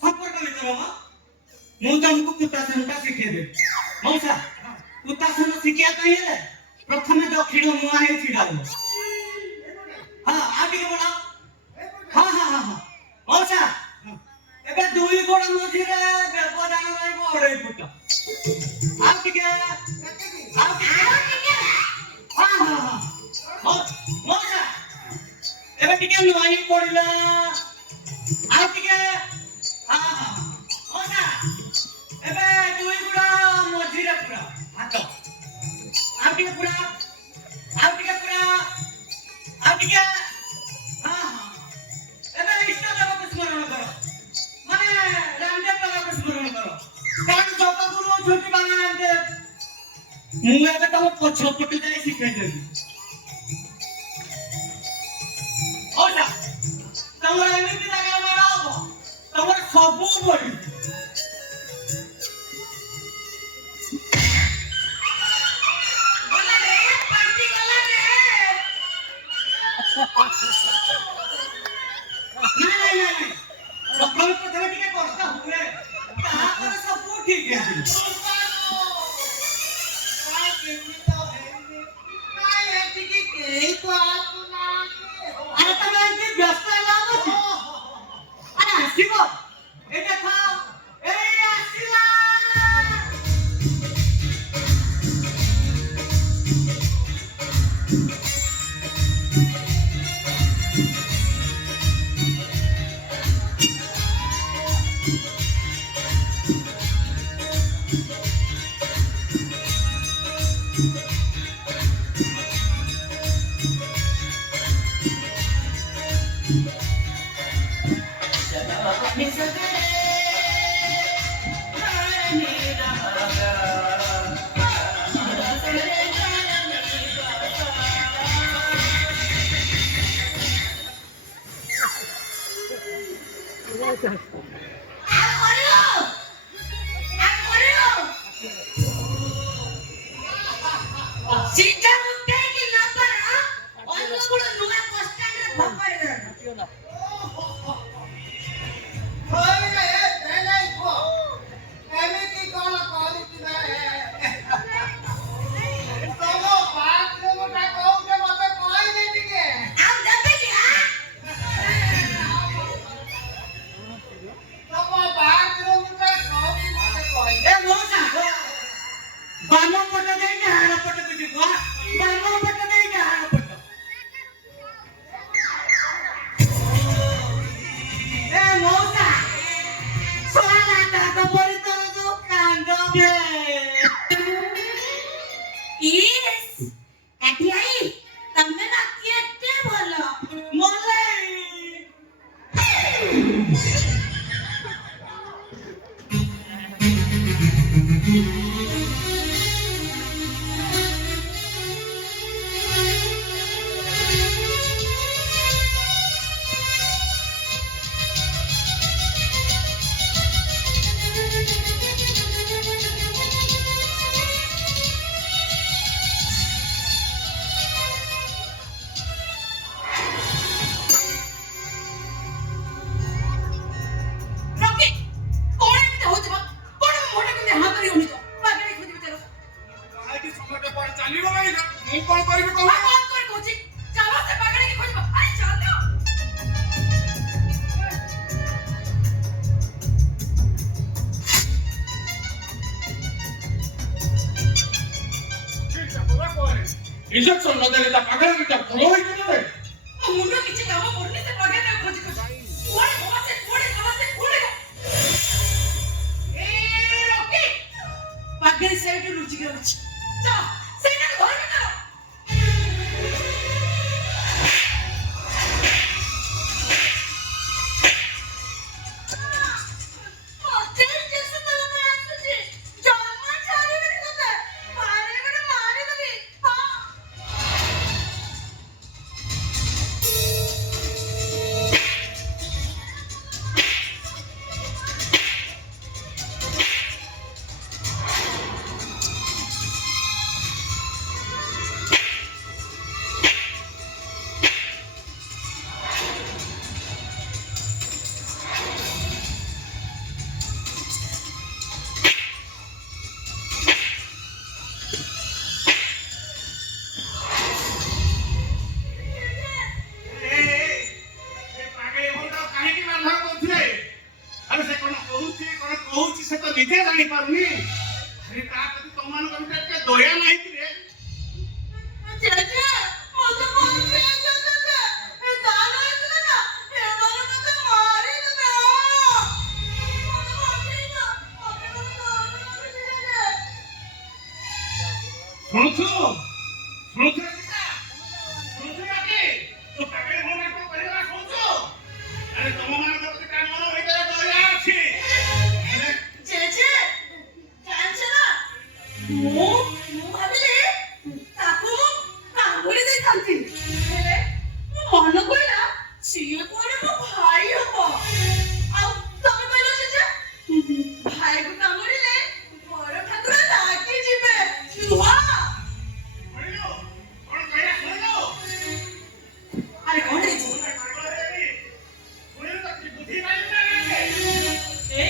ସମ୍ପର୍କ ଭିତରେ ମୁଁ ତମକୁ କୁତାସନଟା ଶିଖେଇଦେବି ମଉସା କୁତାସନ ଶିଖିବା ପାଇଁ ହେଲେ ପ୍ରଥମେ ଦକ୍ଷିଣ ମୁହାଁ ହେଇ ଛିଡ଼ା ହବ ହଁ ଆଉ ଟିକେ ବଡ଼ ହଁ ମଉସା ଦୁଇ ଗୋଡ଼ ମଝିରେ ବ୍ୟବଧାନ ରହିବ 2.5 ଫୁଟ। ଆଉ ଟିକେ ହଁ ମଉସା ଏବେ ଟିକେ ନଈ ପଡ଼ିଲା ଆଉ ଟିକେ ମଉସା ଏବେ ଦୁଇ ଗୋଡ଼ ମଝିରେ ପୁରା ହାତ ଆଉ ଟିକେ ପୁରା ଆଉ ଟିକେ ପୁରା ଆଉ ଟିକେ ଏବେ ଇଷ୍ଟ ଦେବକୁ ସ୍ମରଣ କର ମାନେ ରାମଦେବ ବାବାକୁ ସ୍ମରଣ କର କାରଣ ଜଗଗୁରୁ ଅଛନ୍ତି ବାବା ରାମଦେବ। ମୁଁ ଏବେ ତମ ପଛ ପଟେ ଯାଇ ଶିଖେଇଦେବି। ହଉଟା ତମର ଏମିତି ଜାଗାରେ ମାଡ଼ ହବ ତମର ସବୁ ବଢି ପ୍ରଥମେ ଟିକେ କଷ୍ଟ ହୁଏ ତାପରେ ସବୁ ଠିକ ହେଇଯିବ। ଆରେ ତମେ ଏମିତି ବ୍ୟସ୍ତ ହେଲା ଆରେ ଆସିବ ଏ ଦେଖ ଏଇ ଆସିଲା। इंजेक्शन न देले ता पागल बिटा भलो होई गेले मुंडो किछि काम करने से पागे ना खोज कोड़े कोड़े ए रॉकी पागे साइड लुचि गयो जा सेना को धर के से तो निजे जानी पारुनी अरे ता प्रति तमन कविता के दया नाही कि रे जेजे मत मार दे जेजे ए दाना इतना ना ए मारो मत मारी दे मत मार दे ना सुनो बाकी तो ताके हो ना को परिवार सोचो अरे तम मान करते काम मन होइते दया अछि अरे जेजे जांचना मो भाबिले ताकू कामुड़ी दे थांती हेले मन कोइला सिए कोने मो भाई हबो आ तमे कहलो जेजे भाई को कामुड़ीले बड़ ठाकुर लागी जिबे नुहा बोलियो कोन कहया सुनो अरे कौन है जी सुनो तो की बुद्धि नहीं ना ए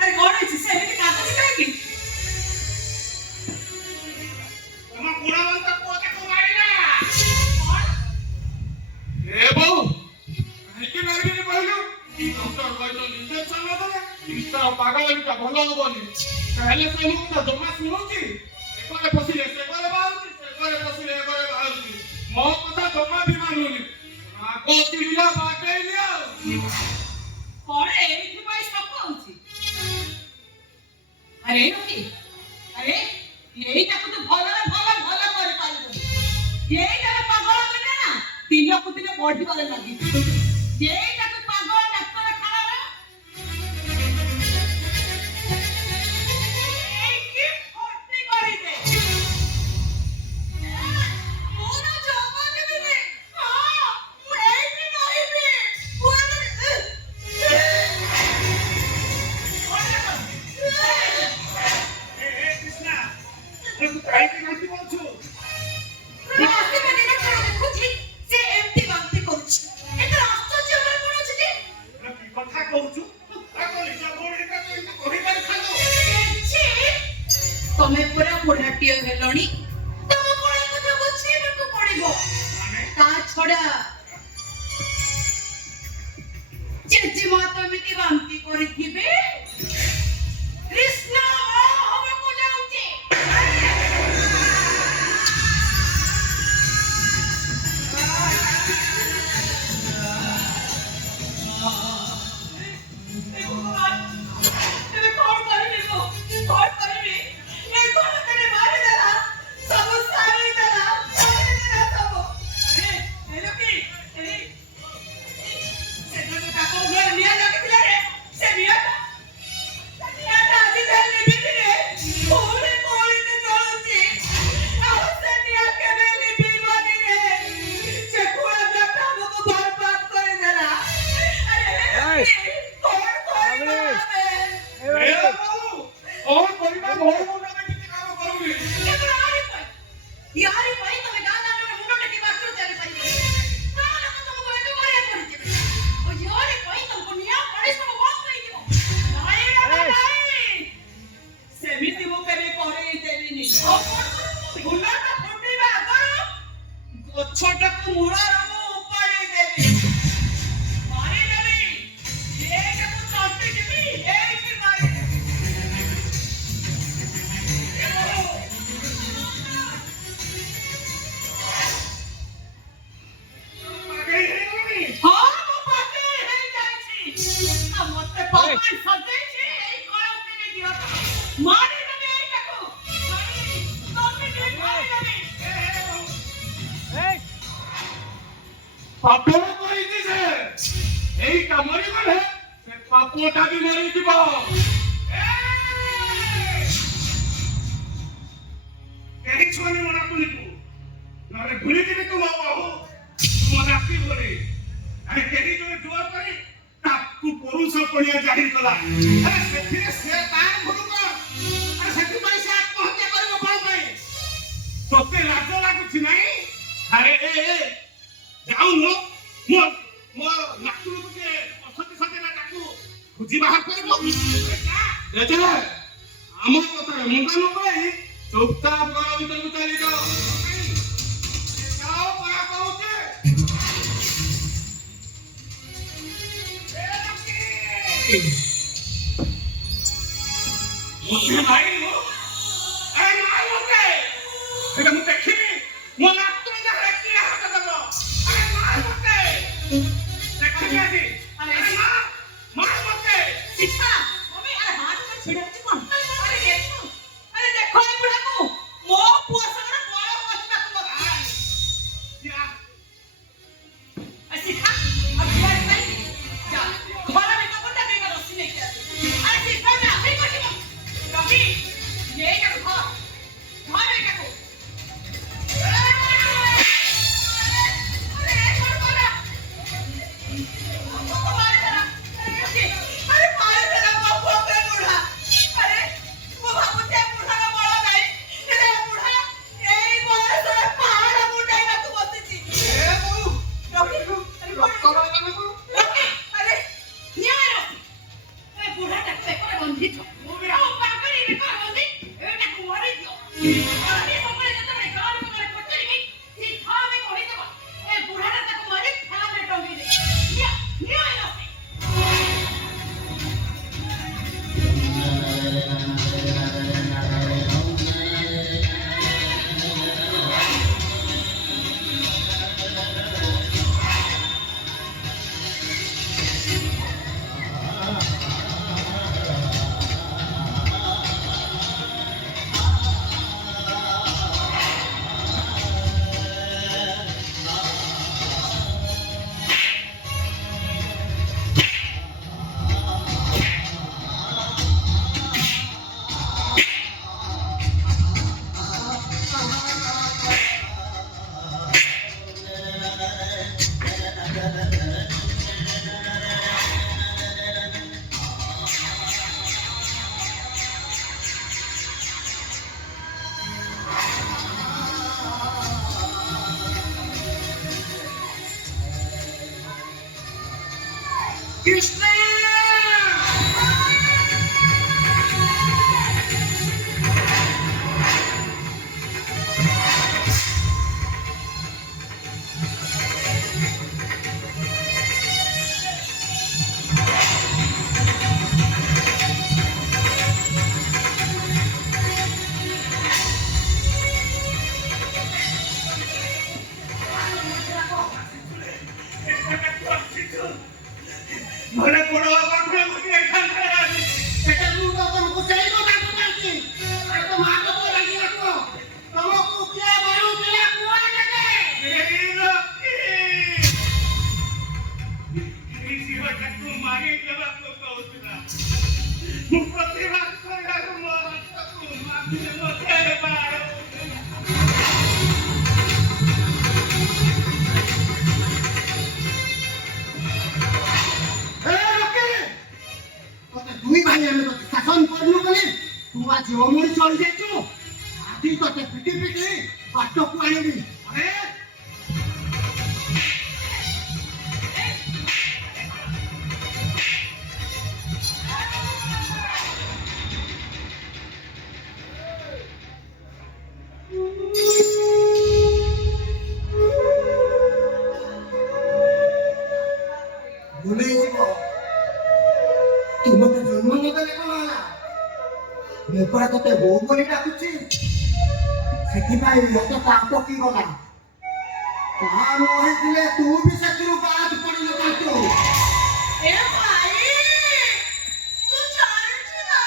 अरे कौन है जी से एमिति कागज काहेकि तम गुणवंत पोते को मारिला कौन ए बहु काहे मारबी नि कहलु ई डॉक्टर कहतो इंजेक्शन न दे इस्ता पागल का भलो होबनी कहले से मु तो जमा सुनुची एकरे पसिले से करे बाउची से करे पसिले करे बाउची मो कथा जमा भी मानुनी आगो तिलिया बाटेलिया कौन है एमिति भाई सब होची अरे रोकी अरे यही ताको तो भलो करे पाली यही ताको पागल बने ना तीन कुतिने बॉडी करे लागी यही ताको पागल डॉक्टर खाना रे एक फटी करी दे मोरा जमा के दे हां मु एई नहीं भी ए कृष्णा तू काहे की गलती बोलछु रास्ते में नहीं खड़ा देखो जी से एमटी बांती कोच एक रास्ता चल रहा है जी की कथा कहछु ताको निज गोड़ी का तो इनको कहि पार खालो छी तमे पूरा मोढ़ाटियो हेलणी तमे कोई কথা বুঝিବାକୁ পড়িব माने তা ছড়া জেজেমা তমিতি বান্তি করিথিবে কৃষ্ণ হবকু যাউচি तेरे कौन करेगी वो कौन करेगी ये कौन तेरे मारे देला सब सारे देला सारे देला सब अरे लोकी अरे से तो काको घर लिया जाके दिला रे से लिया आजी देले भी रे कोरे कोरे ने चलुची आ से लिया के बेली भी बनी रे से कोड़ा बेटा हमको बर्बाद कर देला अरे कौन कौन ए बहु और परिवार मोर मोर में किती काम करूनी यारी भाई तुम्हें गाना में मुंडो टेकी बात करो तेरे भाई गाना को तुमको ऐसे करे पड़ते ओ यारी भाई तुमको निया पड़े सब वाक नहीं दियो नहीं सेमिति वो करे देवी नहीं और गुना का फुटी में अगर गच्छटा को मुड़ा रमो उपाड़ी देवी मारी देवी ये के तू काटते देवी ये की मारी पागल है नी हाँ वो बातें है जायची अब मत्ते पापा सजे छी यही कौन तेरे दिया मारी देवी यही देखो मारी देवी पापो कोई दिसे एई कामरी गले से पापोटा भी मरी दिबो कहीं छोने मना को लिखो नरे भूली दिबे तो बाबू तुम राती बोले अरे कहीं जो जुआ करे ताकू पुरुष पड़िया जाहिर कला अरे सेथिरे से तार भरू कर अरे सेथि पई से आत्महत्या करबो कोन पई तोते लाज लागु छी नाही अरे ए जाऊ नो मो मो नाकु के असति सते ना ताकू खुजी बाहर करबो जेजे आम कथा मुंडा न पई चुपचाप घर भीतर को चली जाओ जाओ परा कहूचे मुझे मारिनु ए मार मते एटा मु देखिबी मो नातू जाहे की हाथ दबो ए मार मते देखिबी आजी अरे मार मते सीता मम्मी अरे हाथ में छिड़ा छी कोन अरे देखो ए बुढ़ा को मो पुआ संग बड़ा पछता को या अरे सीता अब बिया नहीं जा घर में कपड़ा देगा रस्सी नहीं क्या अरे सीता जा नहीं कोनी रवि ये क्या घर घर में क्या को अरे कौन बोला मार देना अरे मार देना बाबू पे बुढ़ा अरे वो बाबू ते बुढ़ा का बड़ा नहीं अरे बुढ़ा यही बोला सर पहाड़ बुढ़ा ना तू बोलती थी ए मु रवि अरे करो जाने को अरे न्याय ए बुढ़ा तक पे पर बंधी छो बुढ़ा पागल रे पर बंधी एटा कुमारी दियो अरे सबरे जते में गाल में करे कोटरी गई सीधा में कहि देबो ए बुढ़ा तक मारी थाना में टंगी दे न्याय ना कृष्ण भले पड़ो अपन मुझे एखान करे এটা তুমি তখন কুচাই তো কাটু কাটছি আরে তো মা তো লাগি রাখো তোমাকে কে বারু পিলা কুয়া লাগে मेरी लकी इसी वजह तुम मांगे जब आपको कहूँगा मुझ प्रतिभा करेगा तुम तुम मांगे मुझे मारो এ রকি কত দুই ভাই আমি তো শাসন করনু বলে তুই আজ অমরি চল যাচ্ছু আদি তোতে পিটি পিটি বাটকু আনিবি আরে ভুলে যাব তুই মতে জন্ম নদেলে কোন হলা ମୁଁ ପରା ତତେ ବୋଉ ବୋଲି ଡାକୁଛି ସେଥିପାଇଁ ମତେ ପାପ କି ଗଲା ତାହା ନ ହେଇଥିଲେ ତୁ ବି ସେଥିରୁ ବାଦ ପଡ଼ିନଥାନ୍ତୁ ए भाई तू जानती ना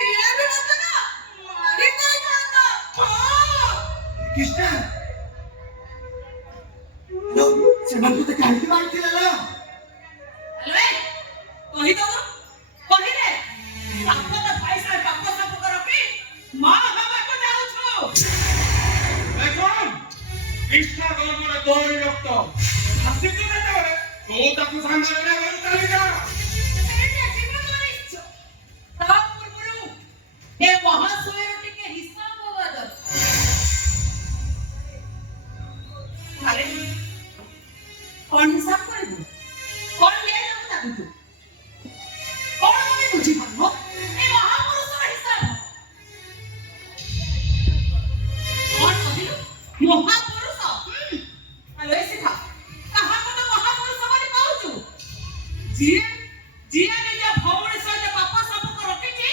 ये भी ना ना मारी नहीं खाना हां কৃষ্ণ ସେମାନେ ତତେ କାହିଁକି ମାରିଥିଲେ ଲୋ अरे कही दो कही रे आपको तो पैसा टप्पो सब करो कि मां बाबा को जाऊ छु देखो कृष्ण गौरव दोई रक्त हसी तू ना जावे तो ताकू सामने ले गई चली जा एटा जीवन मारिछ ता पुरपुरु ए महाशय टिके हिसाब होवा दर अरे कौन हिसाब करबो कौन ले जाऊ ताकू तू कौन मने बुझी पाबो ए महापुरुषर हिसाब कौन कहिलु महापुरुष हेलो सीधा कहा को तो महापुरुष बोली कहू जिए जिए निज भौणी सहित पाप सब को रखिछि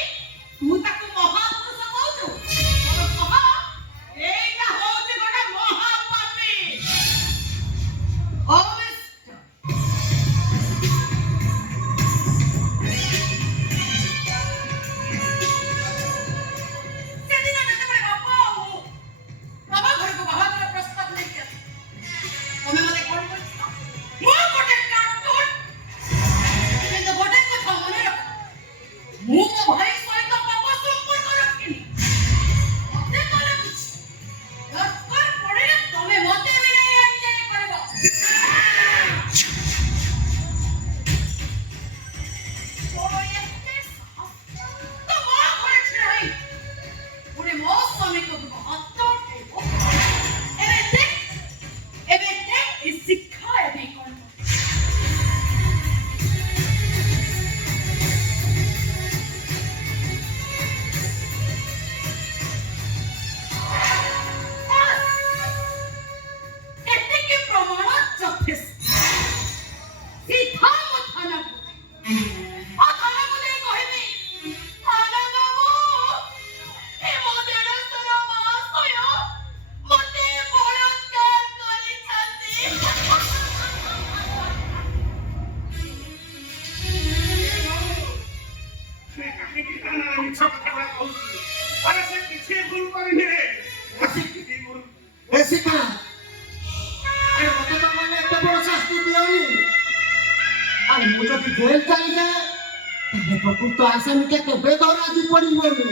ଯେ ପ୍ରକୃତ ଆସାମୀଟା କେବେ ଧରାଜି ପଡ଼ିବନି।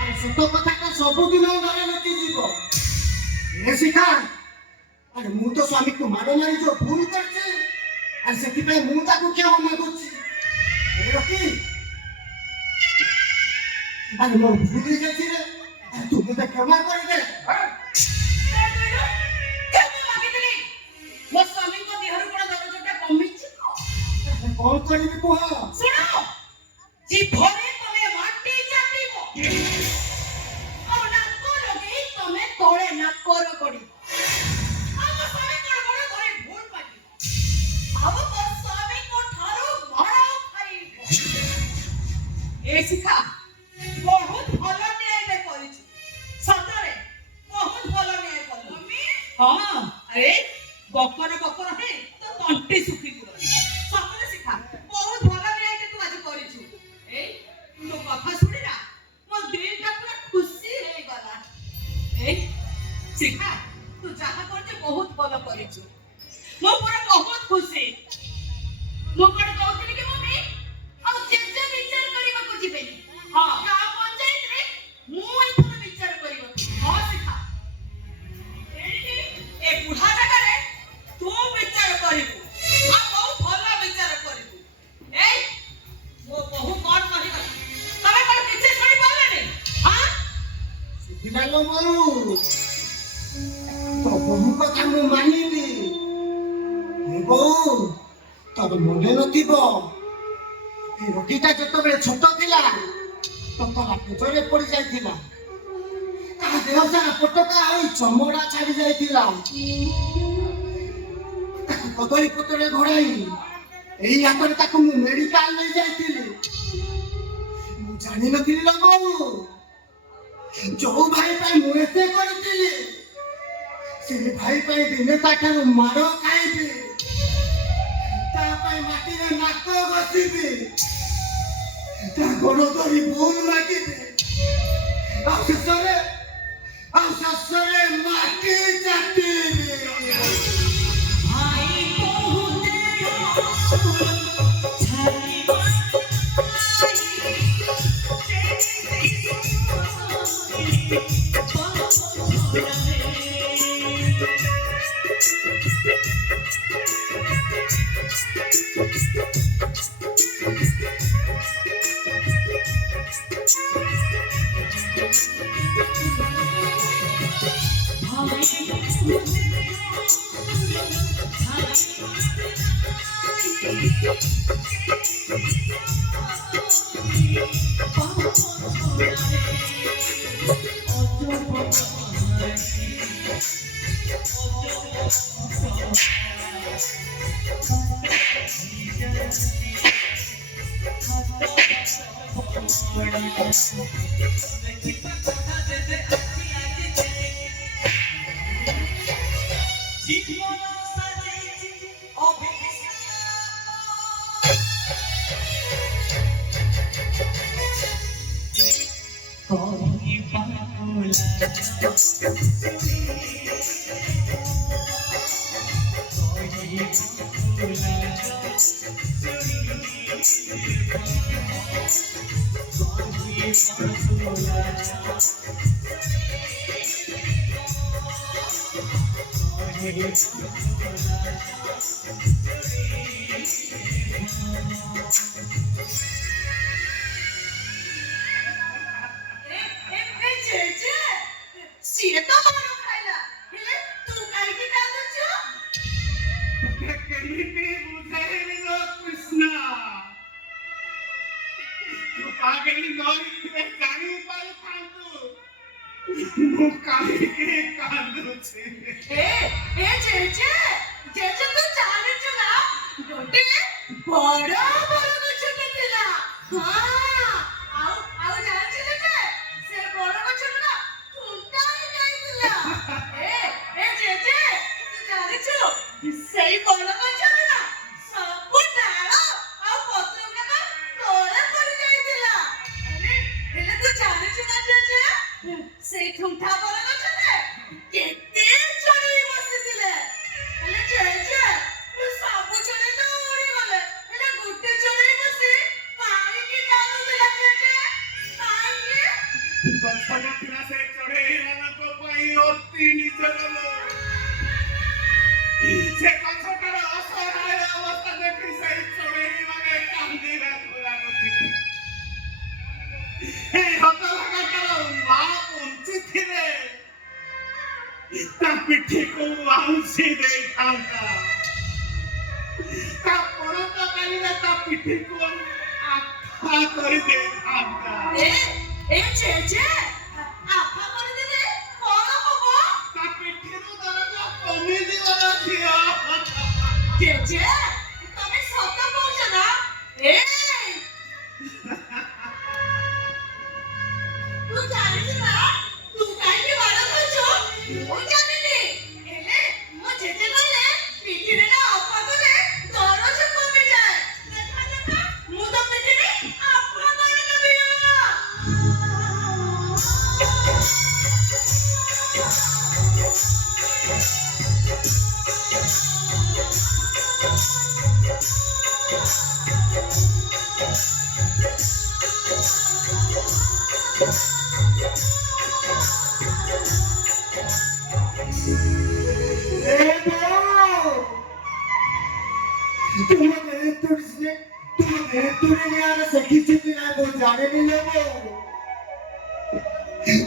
ଆରେ ସତ କଥାଟା ସବୁଦିନ ଘରେ ଲୁଚିଯିବ। ଏ ଶିଖା, ଆରେ ମୁଁ ତ ସ୍ୱାମୀକୁ ମାଡ଼ ମାରି ଯୋଉ ଭୁଲ କରିଛି, ଆରେ ସେଥିପାଇଁ ମୁଁ ତାକୁ କ୍ଷମା ମାଗୁଛି। ଏ ରକି, ଆରେ ମୋର ଭୁଲ ହେଇଯାଇଛି ରେ, ଆରେ ତୁ ମୋତେ କ୍ଷମା କରିଦେ। ମୋ ସ୍ୱାମୀଙ୍କ ଦେହରୁ କଣ ଦରଜଟା କମିଛି? କଣ କରିବି କୁହ? ଶୁଣ, ଜିଭରେ ତମେ ମାଟି ଚାଟିବ ଆଉ ନାକ ଲଗେଇ ତମେ ତଳେ ନାକର କରିବ। ଆମ ସ୍ୱାମୀ କଣ ବଡ଼ ଘରେ ଭୁଲ ମାଗିବ ଆଉ ମୋ ସ୍ୱାମୀଙ୍କ ଠାରୁ ମାଡ଼ ଖାଇବ। ଏ ଶିଖା, ବହୁତ ଭଲ ନ୍ୟାୟ କରିଛୁ। ସତରେ ବହୁତ ଭଲ ନ୍ୟାୟ କଲୁ। ହଁ, ଆରେ ବକର ହେ ତ ତଣ୍ଟି ଶୁଖିଯିବ। ସତରେ ଶିଖା, ବହୁତ ଭଲ ନ୍ୟାୟ ତୁ ଆଜି କରିଛୁ। ଏଇ ତୋ କଥା ଶୁଣି ନା ମୋ ଦିଲଟା ପୁରା ଖୁସି ହେଇଗଲା। ଏଇ ଶିଖା, ତୁ ଯାହା କରିଛୁ ବହୁତ ଭଲ କରିଛୁ। ମୁଁ ପୁରା ବହୁତ ଖୁସି। ମୁଁ କଣ କହୁଥିଲି କି ମମି, ଆଉ ଜେଜେ ବିଚାର କରିବାକୁ ଯିବେନି? ହଁ, ଗାଁ ପଞ୍ଚାୟତରେ ମୁଁ ଏଥର ବିଚାର କରିବାକୁ। ହଁ ଶିଖା, ଏଇଠି ଏ ବୁଢ଼ା ଜାଗାରେ ତୁ ବିଚାର କରିବୁ ଆଉ ବହୁତ ଭଲ ବିଚାର କରିବୁ। ଏଇ ମୋ ବୋହୂ କଣ କହିଗଲା, ତମେ କଣ କିଛି ଶୁଣିପାରିଲନି? ହଁ, ଶୁଭିଲା ଲୋ ବୋଉ, ତୋ ବୋହୂ କଥା ମୁଁ ମାନିବି। ଏ ବୋଉ, ତୋର ମନେ ନଥିବ, ଏ ରକିଟା ଯେତେବେଳେ ଛୋଟ ଥିଲା ତତଲା ପେଟରେ ପଡି ଯାଇଥିଲା। ତା ଦେହ ସାରା ପଟକା ହୋଇ ଚମଡ଼ା ଛାଡି ଯାଇଥିଲା। ତାକୁ କଦଳୀ ପତ୍ରରେ ଘୋଡ଼ାଇ ଏଇ ହାତରେ ତାକୁ ମୁଁ ମେଡିକାଲ ନେଇ ଯାଇଥିଲି। ମୁଁ ଜାଣିନଥିଲି ଲୋ ବୋଉ, ଯୋଉ ଭାଇ ପାଇଁ ମୁଁ ଏତେ କରିଥିଲି ସେ ଭାଇ ପାଇଁ ଦିନେ ତାଠାରୁ ମାଡ଼ ଖାଇବି, ତା ପାଇଁ ମାଟିରେ ନାକ ଘଷିବି, ତା ଗୋଡ଼ ଧରି ଭୁଲ ମାଗିବି, ଆଉ ଶେଷରେ ମାଟି ଚାଟିବି। भाई बहुते छाती ସିଏ ତ ମାଡ଼ ଖାଇଲା, ହେଲେ ତୁ କାହିଁକି କାନ୍ଦୁଛୁ? କେମିତି ବୁଝେଇବି ଲୋ କୃଷ୍ଣ? ତୁ ପାଗଳି ନଈରେ ଜାଣି ପାରିଥାନ୍ତୁ ମୁଁ କାହିଁକି କାନ୍ଦୁଛି। ଜେଜେ ତୁ ଜାଣିଛୁ ନା, ଗୋଟେ ବଡ଼ ବରଗଛଟେ ଥିଲା। ଆଉ ଜାଣିଛୁ ଜେଜେ, ସେ ବରଗଛଟା ନା ଥୁଣ୍ଟା ହେଇଯାଇଥିଲା। ଜେଜେ ତୁ ଜାଣିଛୁ, ସେଇ ବରଗଛରେ ନା ସବୁ ଡାଳ ଆଉ ପତ୍ର ଗୁଡାକ ତଳେ ପଡି ଯାଇଥିଲା। ହେଲେ ତୁ ଜାଣିଛୁ ନା ଜେଜେ, ସେଇ ଠୁଣ୍ଠା ବରଗଛରେ କେତେ ଚଢ଼େଇ ବସିଥିଲେ। ହେଲେ ଜେଜେ, ସବୁ ଚଢ଼େଇ ତ ଉଡ଼ିଗଲେ, ହେଲେ ଗୋଟେ ଗଛନ ଥିଲା ସେ ଚଢ଼େଇମାନଙ୍କ ପାଇଁ ଅତି ନିଜର ସେ ଗଛଟାର ଅସହାୟ ଅବସ୍ଥା ଦେଖି ସେଇ ଚଢ଼େଇମାନେ କାନ୍ଦିବାକୁ ଲାଗୁଥିଲେ। এই ହତଭାଗାଟାର ମା ବଞ୍ଚିଥିଲେ ତା ପିଠିକୁ ଆଉଁସି ଦେଇଥାନ୍ତା, ତା ପରତକାରୀରେ ତା ପିଠିକୁ ଆଖା କରି ଦେଇଥାନ୍ତା। ଜେଜେ ଆଫା କରିଦେଲେ କଣ ହବ? ତା ପିଠିରୁ ଦରଜ କମିଯିବ ଝିଅ। ଜେଜେ ତମେ ସତ କହୁଛ ନା? ତୁ ଜାଣିଛୁ ନା ତୁ କାହିଁକି ମାଡ଼ ଖାଉଛୁ? ମୁଁ ଜାଣିନି, ହେଲେ ମୋ ଜେଜେ କହିଲେ ପିଠିରେ ନା ଆଫା କଲେ ଦରଜ କମିଯାଏ। ଦେଖା ଦେଖା ମୁଁ ତ ପିଠିରେ ଆଫା କରିଦେବି।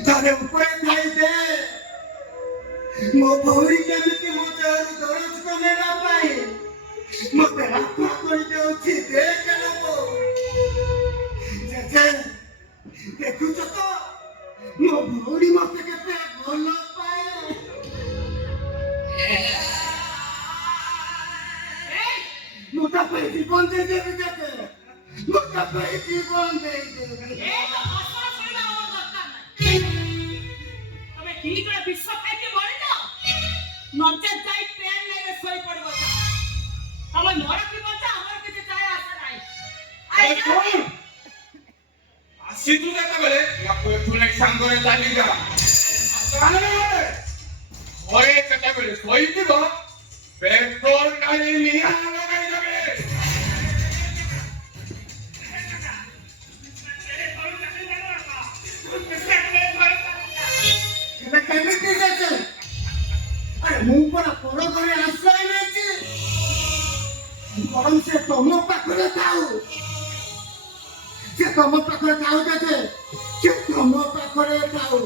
ତାରେ ଉପରେ ଖାଇଦେ ମୋ ଭଉଣୀ କେମିତି ମୋ ଦେହରୁ ଦରଜ କମେଇବା ପାଇଁ ମତେ ଆତ୍ମା କରିଦେଉଛି। ଦେଖ ଜେଜେ ଦେଖୁଛ ତ ମୋ ଭଉଣୀ ମତେ କେତେ ଭଲ ପାଏ। ମୁଁ ତା ପାଇଁ ଜୀବନ ଦେଇଦେବି ଜେଜେ, ମୁଁ ତା ପାଇଁ ଜୀବନ ଦେଇଦେବି। ତମେ ଠିକରେ ବିଷ ଖାଇକି ମରିଯାଅ, ନଚେତ ଯାଇ ଟ୍ରେନ ନେଇକି ଶୋଇ ପଡିବ। ତମେ ମର କି ବଞ୍ଚା ଆମର କିଛି ଯାଏ ଆସେ ନାହିଁ। ଆସିଛୁ ଯେତେବେଳେ ୟାକୁ ଏଠୁ ନେଇ ସାଙ୍ଗରେ ଚାଲିଯା। ଘରେ କେତେବେଳେ ଶୋଇଥିବ ପେଟ୍ରୋଲ ଢାଳି ନିଆଁ ଲଗାଇଦେବେ। ଏବେ କେମିତି ଜେଜେ? ଆରେ ମୁଁ ପରା ପର ଘରେ ଆଶ୍ରୟ ନେଇଛି, ବରଂ ସେ ତମ ପାଖରେ ଥାଉ, ସେ ତମ ପାଖରେ ଥାଉ ଜେଜେ, ସେ ତମ ପାଖରେ ଥାଉ।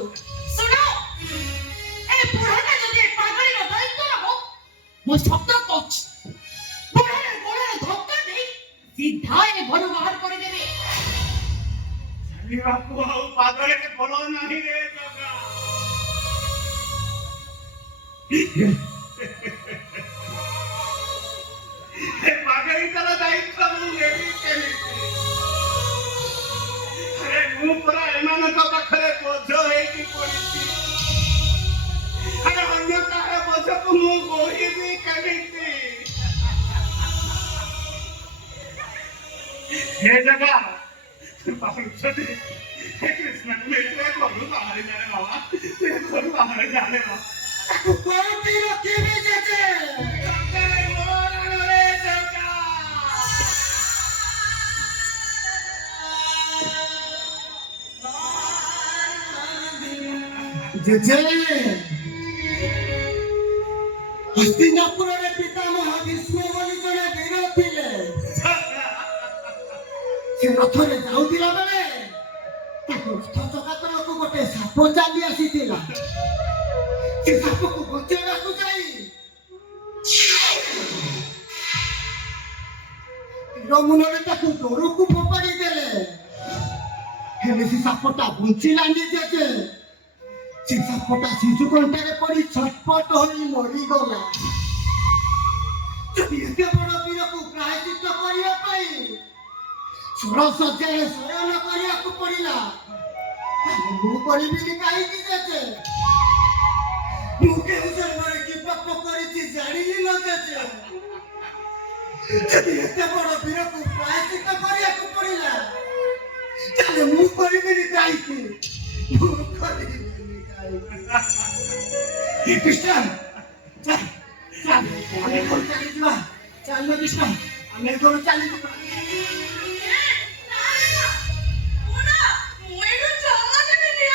ଶୁଣ, ଏ ବୁଢ଼ାଟା ଯଦି ପାଗଳୀର ଦାୟିତ୍ୱ ନବ, ମୁଁ ଶବ୍ଦ କହୁଛି, ବୁଢ଼ାର ଗୋଡ଼ରେ ଧକ୍କା ଦେଇ ସିଧା ଏ ଘରୁ ବାହାର କରିଦେବି। ଚାଲିବାକୁ ଆଉ ପାଦରେ ବଳ ନାହିଁ ରେ ଜଗା। ଏ ପାଗଳୀଟାର ଦାୟିତ୍ୱ ମୁଁ ନେବି କେମିତି? ଆରେ ମୁଁ ପରା ଏମାନଙ୍କ ପାଖରେ ବୋଝ ହେଇକି ପଡ଼ିଛି। ଆରେ ଅନ୍ୟ କାହାର ବୋଝକୁ ମୁଁ ବୋହିବି କେମିତି? हे जगा बाबूजी हे कृष्ण मेरे घरू बाहर जाने बाबा मेरे घरू बाहर जाने बाबा ତାକୁ କୋଉଠି ରଖିବି ଜେଜେ? जगा मोर रे जगा ଜେଜେ ହସ୍ତିନାପୁରରେ ପିତାମହ ଭୀଷ୍ମ ବୋଲି ଜଣେ ବୀର ଥିଲେ। ସେ ରଥରେ ଯାଉଥିଲା ବେଳେ ତାକୁ ରଥ ଚକା ତଳକୁ ଗୋଟେ ସାପ ଚାଲି ଆସିଥିଲା। ସେ ସାପକୁ ବଞ୍ଚେଇବାକୁ ଯାଇ ତୀରମୂଳରେ ତାକୁ ଦୂରକୁ ଫୋପାଡ଼ି ଦେଲେ, ହେଲେ ସେ ସାପଟା ବଞ୍ଚିଲାନି ଜେଜେ। ସେ ସାପଟା ଶିଶୁ କଣ୍ଟାରେ ପଡ଼ି ଛଟପଟ ହୋଇ ମରିଗଲା। ଯଦି ଏତେ ବଡ଼ ବୀରକୁ ପ୍ରାୟଶ୍ଚିତ୍ତ କରିବା ପାଇଁ ସୁରସଜ୍ଜାରେ ଶୟନ କରିବାକୁ ପଡ଼ିଲା, ତାହେଲେ ମୁଁ କରିବିନି କାହିଁକି ଜେଜେ? ମୁଁ କେଉଁ ଜନ୍ମରେ କି ପାପ କରିଛି ଜାଣିନି ନା ଜେଜେ? ଯଦି ଏତେ ବଡ଼ ବୀରକୁ ପ୍ରାୟଶ୍ଚିତ୍ତ କରିବାକୁ ପଡ଼ିଲା, ତାହେଲେ ମୁଁ କରିବିନି କାହିଁକି? ମୁଁ କରିବିନି କାହିଁକି? କୃଷ୍ଣ ଚାଲ ଚାଲ ଆମେ ଘରୁ ଚାଲିଯିବା। ଚାଲ କୃଷ୍ଣ ଆମେ ଘରୁ ଚାଲିଯିବା। ମୁଁ ଏଠୁ ଜମା ଯିବିନି।